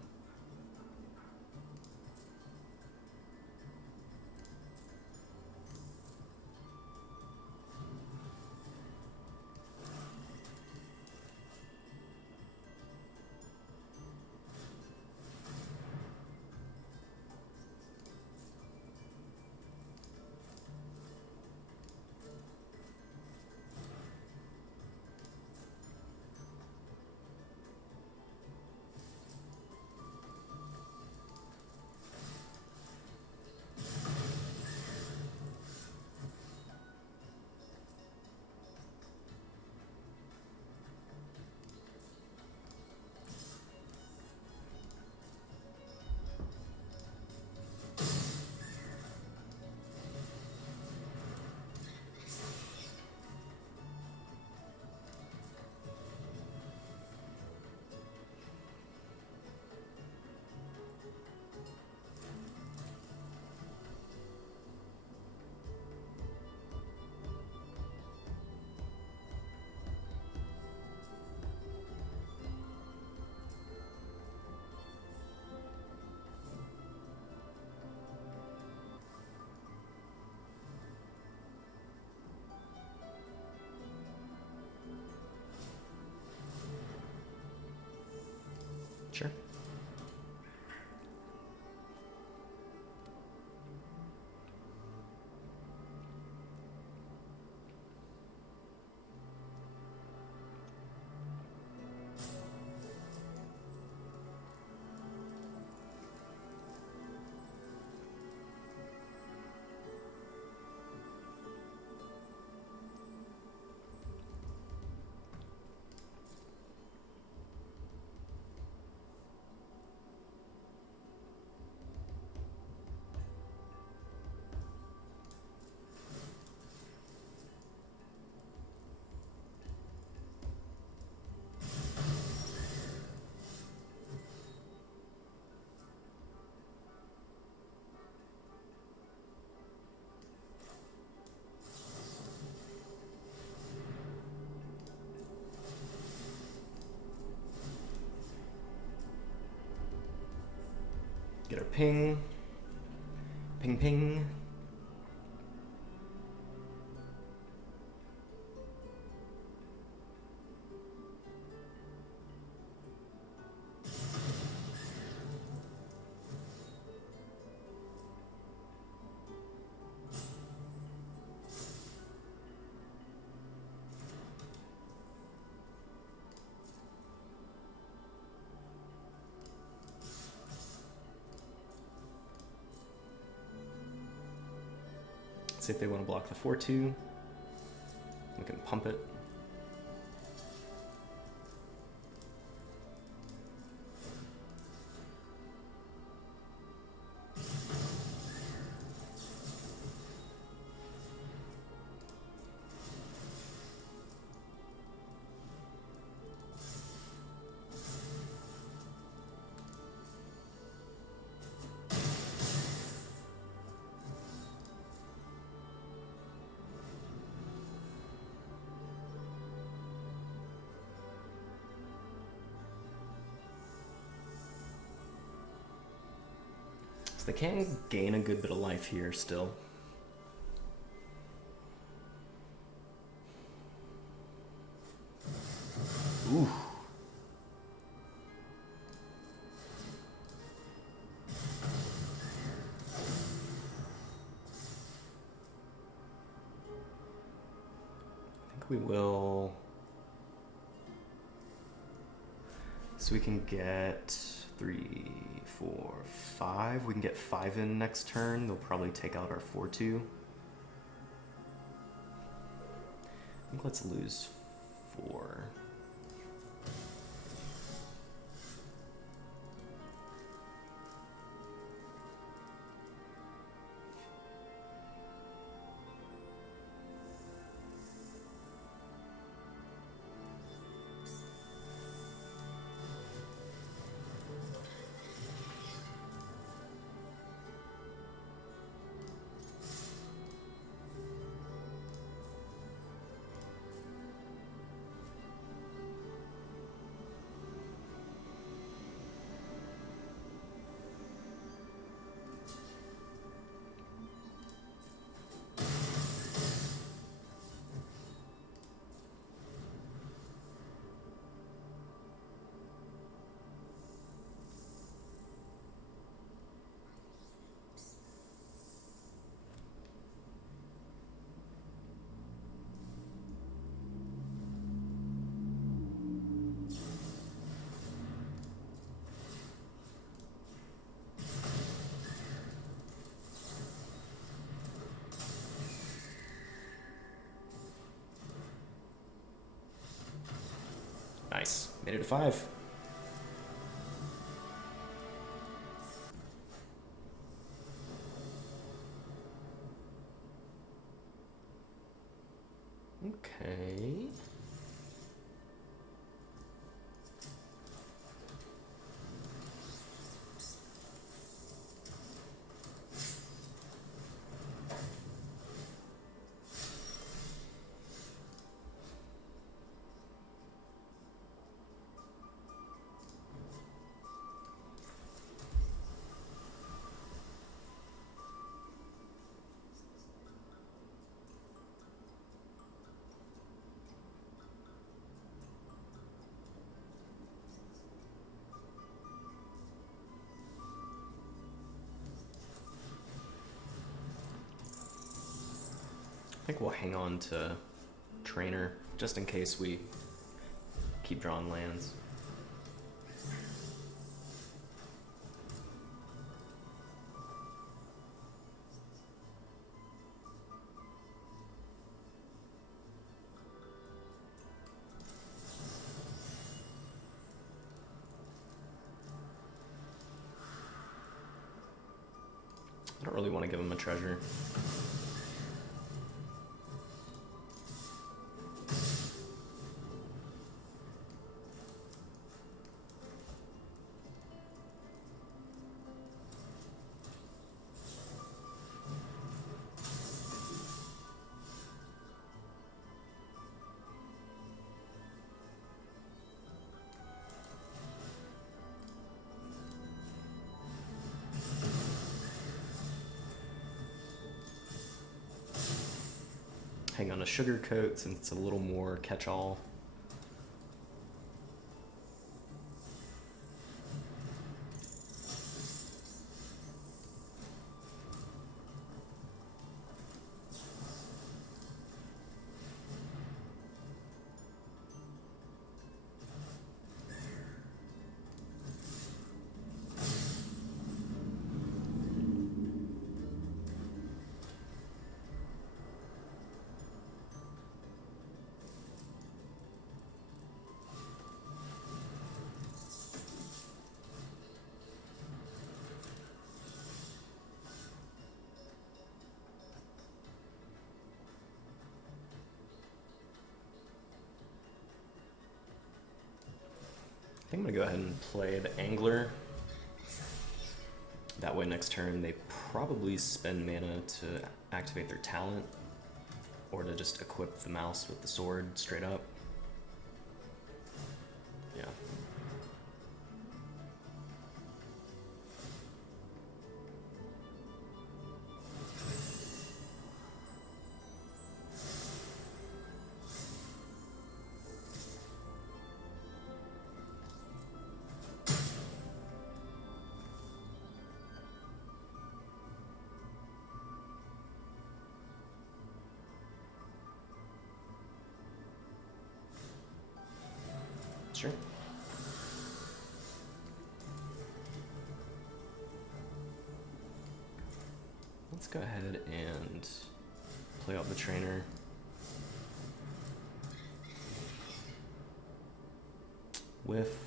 Sure. Get our ping. Ping ping. See if they want to block the 4-2. We can pump it. They can gain a good bit of life here still. Ooh. I think we will. So we can get 3, 4, 5. We can get 5 in next turn. They'll probably take out our 4-2. I think let's lose 4. Nice. Made it to 5. Okay. I think we'll hang on to Trainer just in case we keep drawing lands. I don't really want to give him a treasure. hang on a sugar coat since it's a little more catch-all. I think I'm gonna go ahead and play the Angler. That way next turn they probably spend mana to activate their talent or to just equip the mouse with the sword straight up. Yeah. Sure. Let's go ahead and play out the trainer. With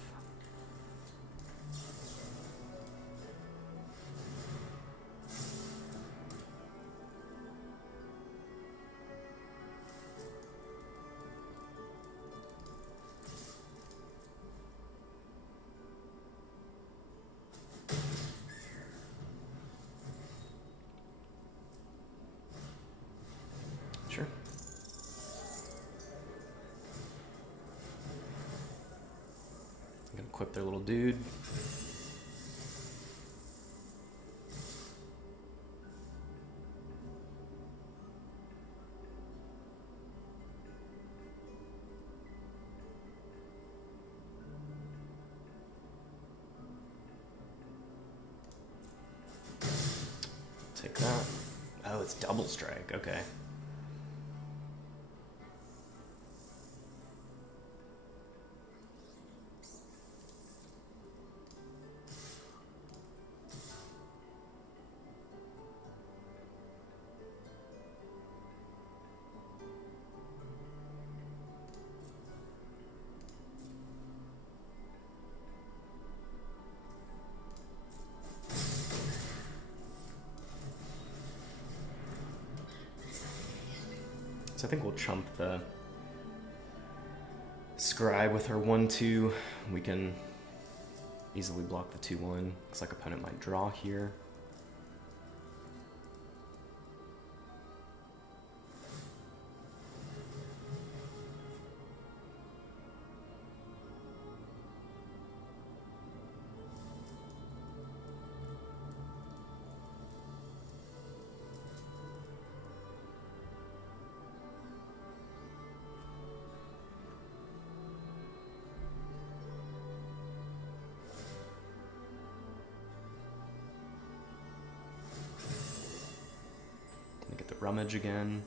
sure. I'm gonna equip their little dude. Take that. Oh, it's double strike. Okay. So I think we'll chump the Scribe with her 1/2. We can easily block the 2/1. Looks like opponent might draw here. Get the Rummage again.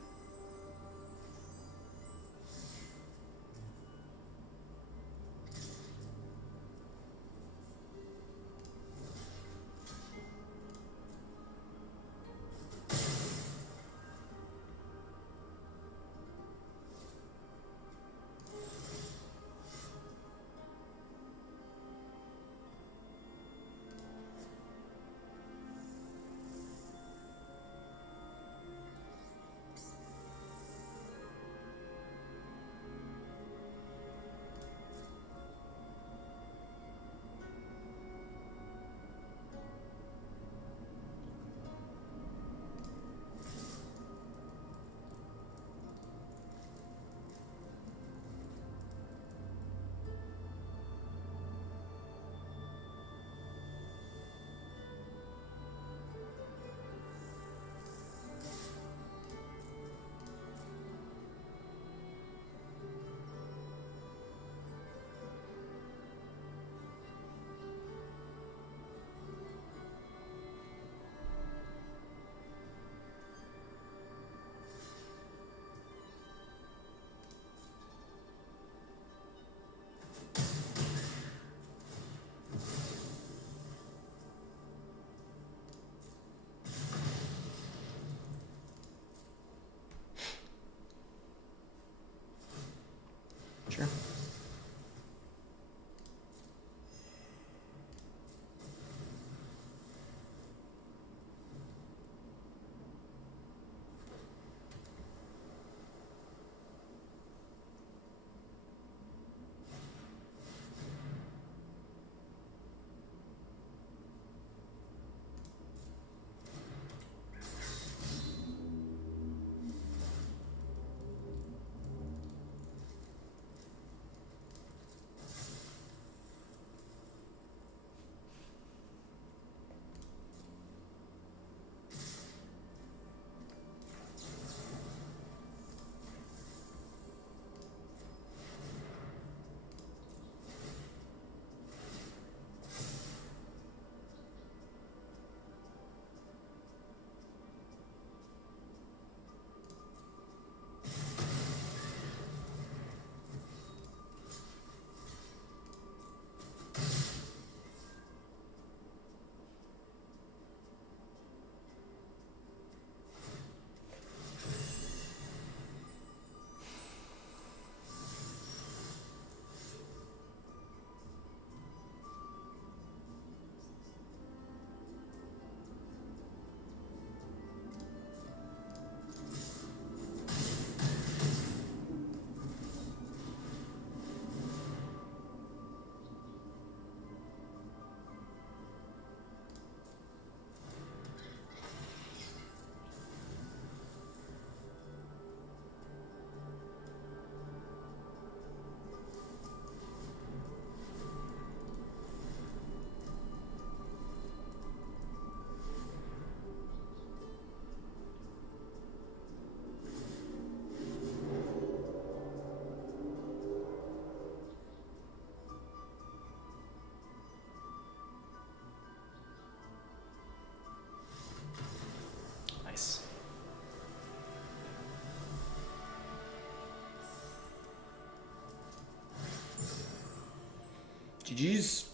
GG's.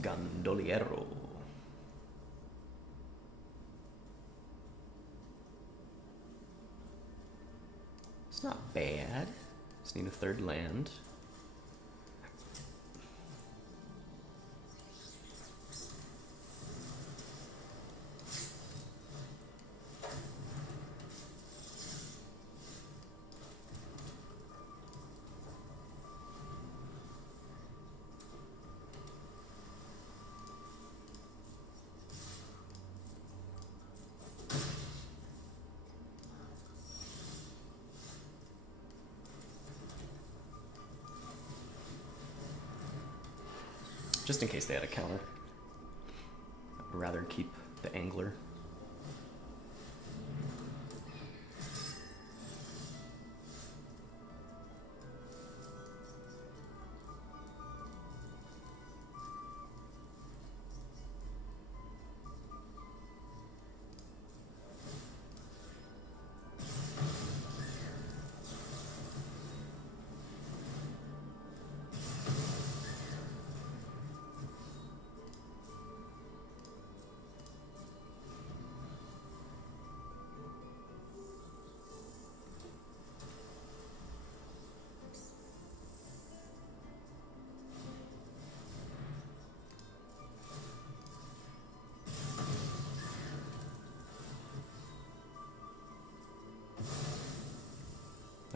Gondoliero. It's not bad. Just need a third land. Just in case they had a counter. I would rather keep the angler.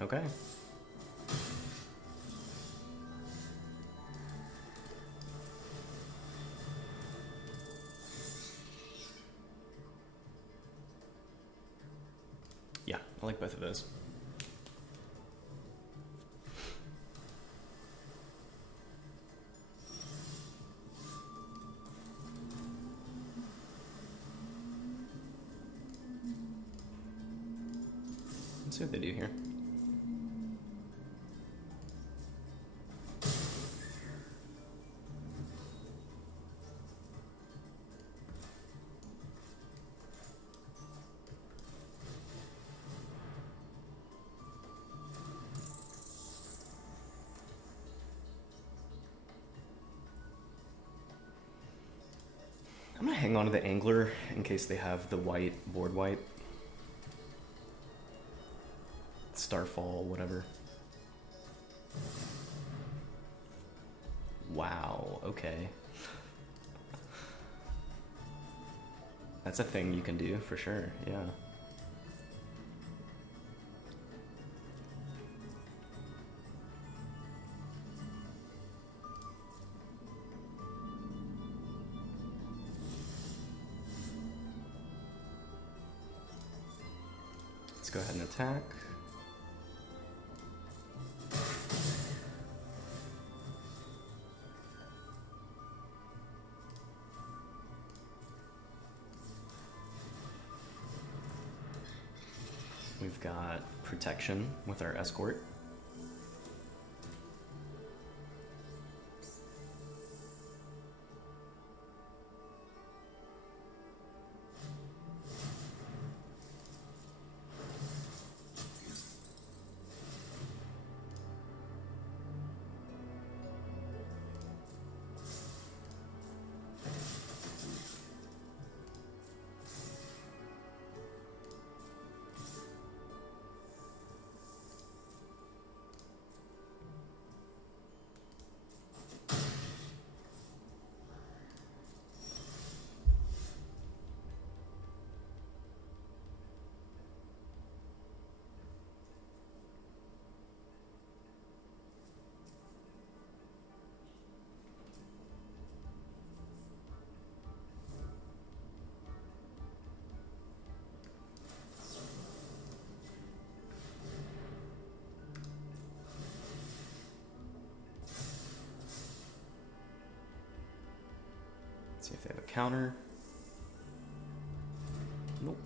Okay. Yeah, I like both of those. Let's see what they do here. I'm gonna hang on to the angler in case they have the white, board white. Starfall, whatever. Wow, okay. That's a thing you can do for sure, yeah. Let's go ahead and attack. We've got protection with our escort. See if they have a counter. Nope.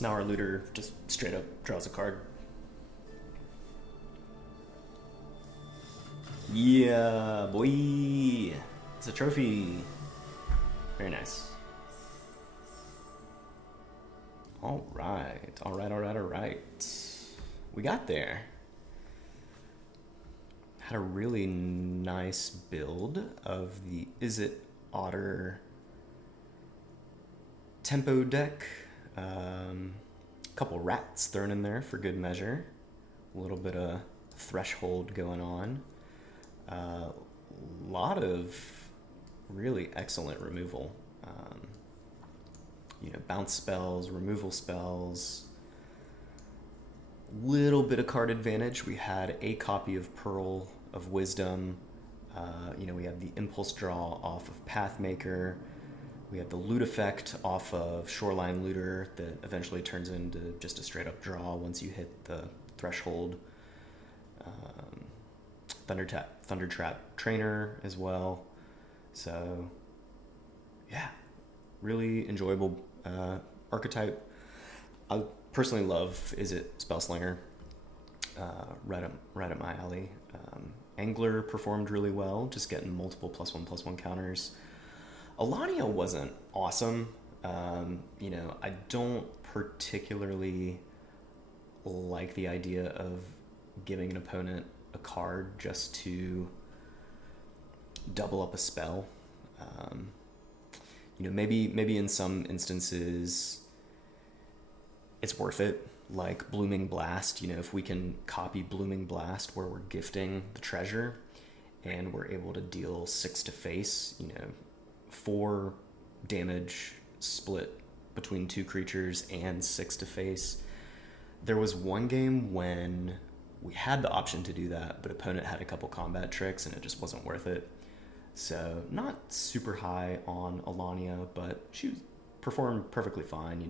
So now our looter just straight up draws a card. Yeah, boy! It's a trophy! Very nice. Alright, alright. We got there. Had a really nice build of the Izzet Otter tempo deck. Couple rats thrown in there for good measure. A little bit of threshold going on. Lot of really excellent removal. Bounce spells, removal spells. Little bit of card advantage. We had a copy of Pearl of Wisdom. We had the Impulse Draw off of Pathmaker. We had the Loot effect off of Shoreline Looter that eventually turns into just a straight up draw once you hit the threshold. Thunder Trap Trainer as well. So, yeah, really enjoyable archetype. I personally love Izzet Spellslinger. Right up my alley. Angler performed really well, just getting multiple +1/+1 counters. Alania wasn't awesome. I don't particularly like the idea of giving an opponent a card just to double up a spell. Maybe in some instances it's worth it, like Blooming Blast. If we can copy Blooming Blast where we're gifting the treasure and we're able to deal 6 to face, 4 damage split between 2 creatures and 6 to face. There was one game when we had the option to do that, but opponent had a couple combat tricks and it just wasn't worth it. So not super high on Alania, but she performed perfectly fine.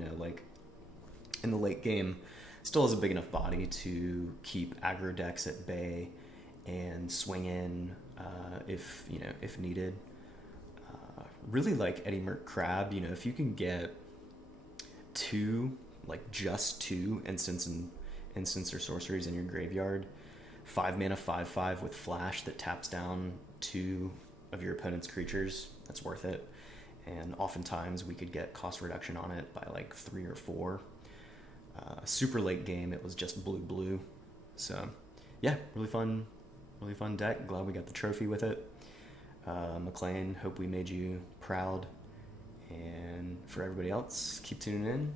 In the late game, still has a big enough body to keep aggro decks at bay and swing in if needed. Really like Eddie Merc Crab. If you can get 2, just 2 instants or sorceries in your graveyard, 5 mana 5/5 with flash that taps down 2 of your opponent's creatures, that's worth it. And oftentimes we could get cost reduction on it by 3 or 4. Super late game, it was just blue. So yeah, really fun deck. Glad we got the trophy with it. McLean, hope we made you proud. And for everybody else, keep tuning in.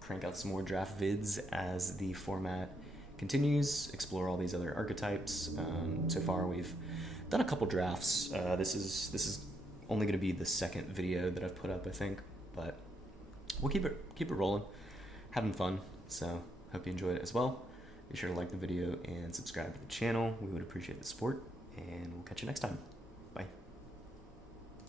Crank out some more draft vids as the format continues. Explore all these other archetypes. So far we've done a couple drafts. This is only going to be the second video that I've put up, I think, but we'll keep it rolling. Having fun, so hope you enjoyed it as well. Be sure to like the video and subscribe to the channel. We would appreciate the support, and we'll catch you next time.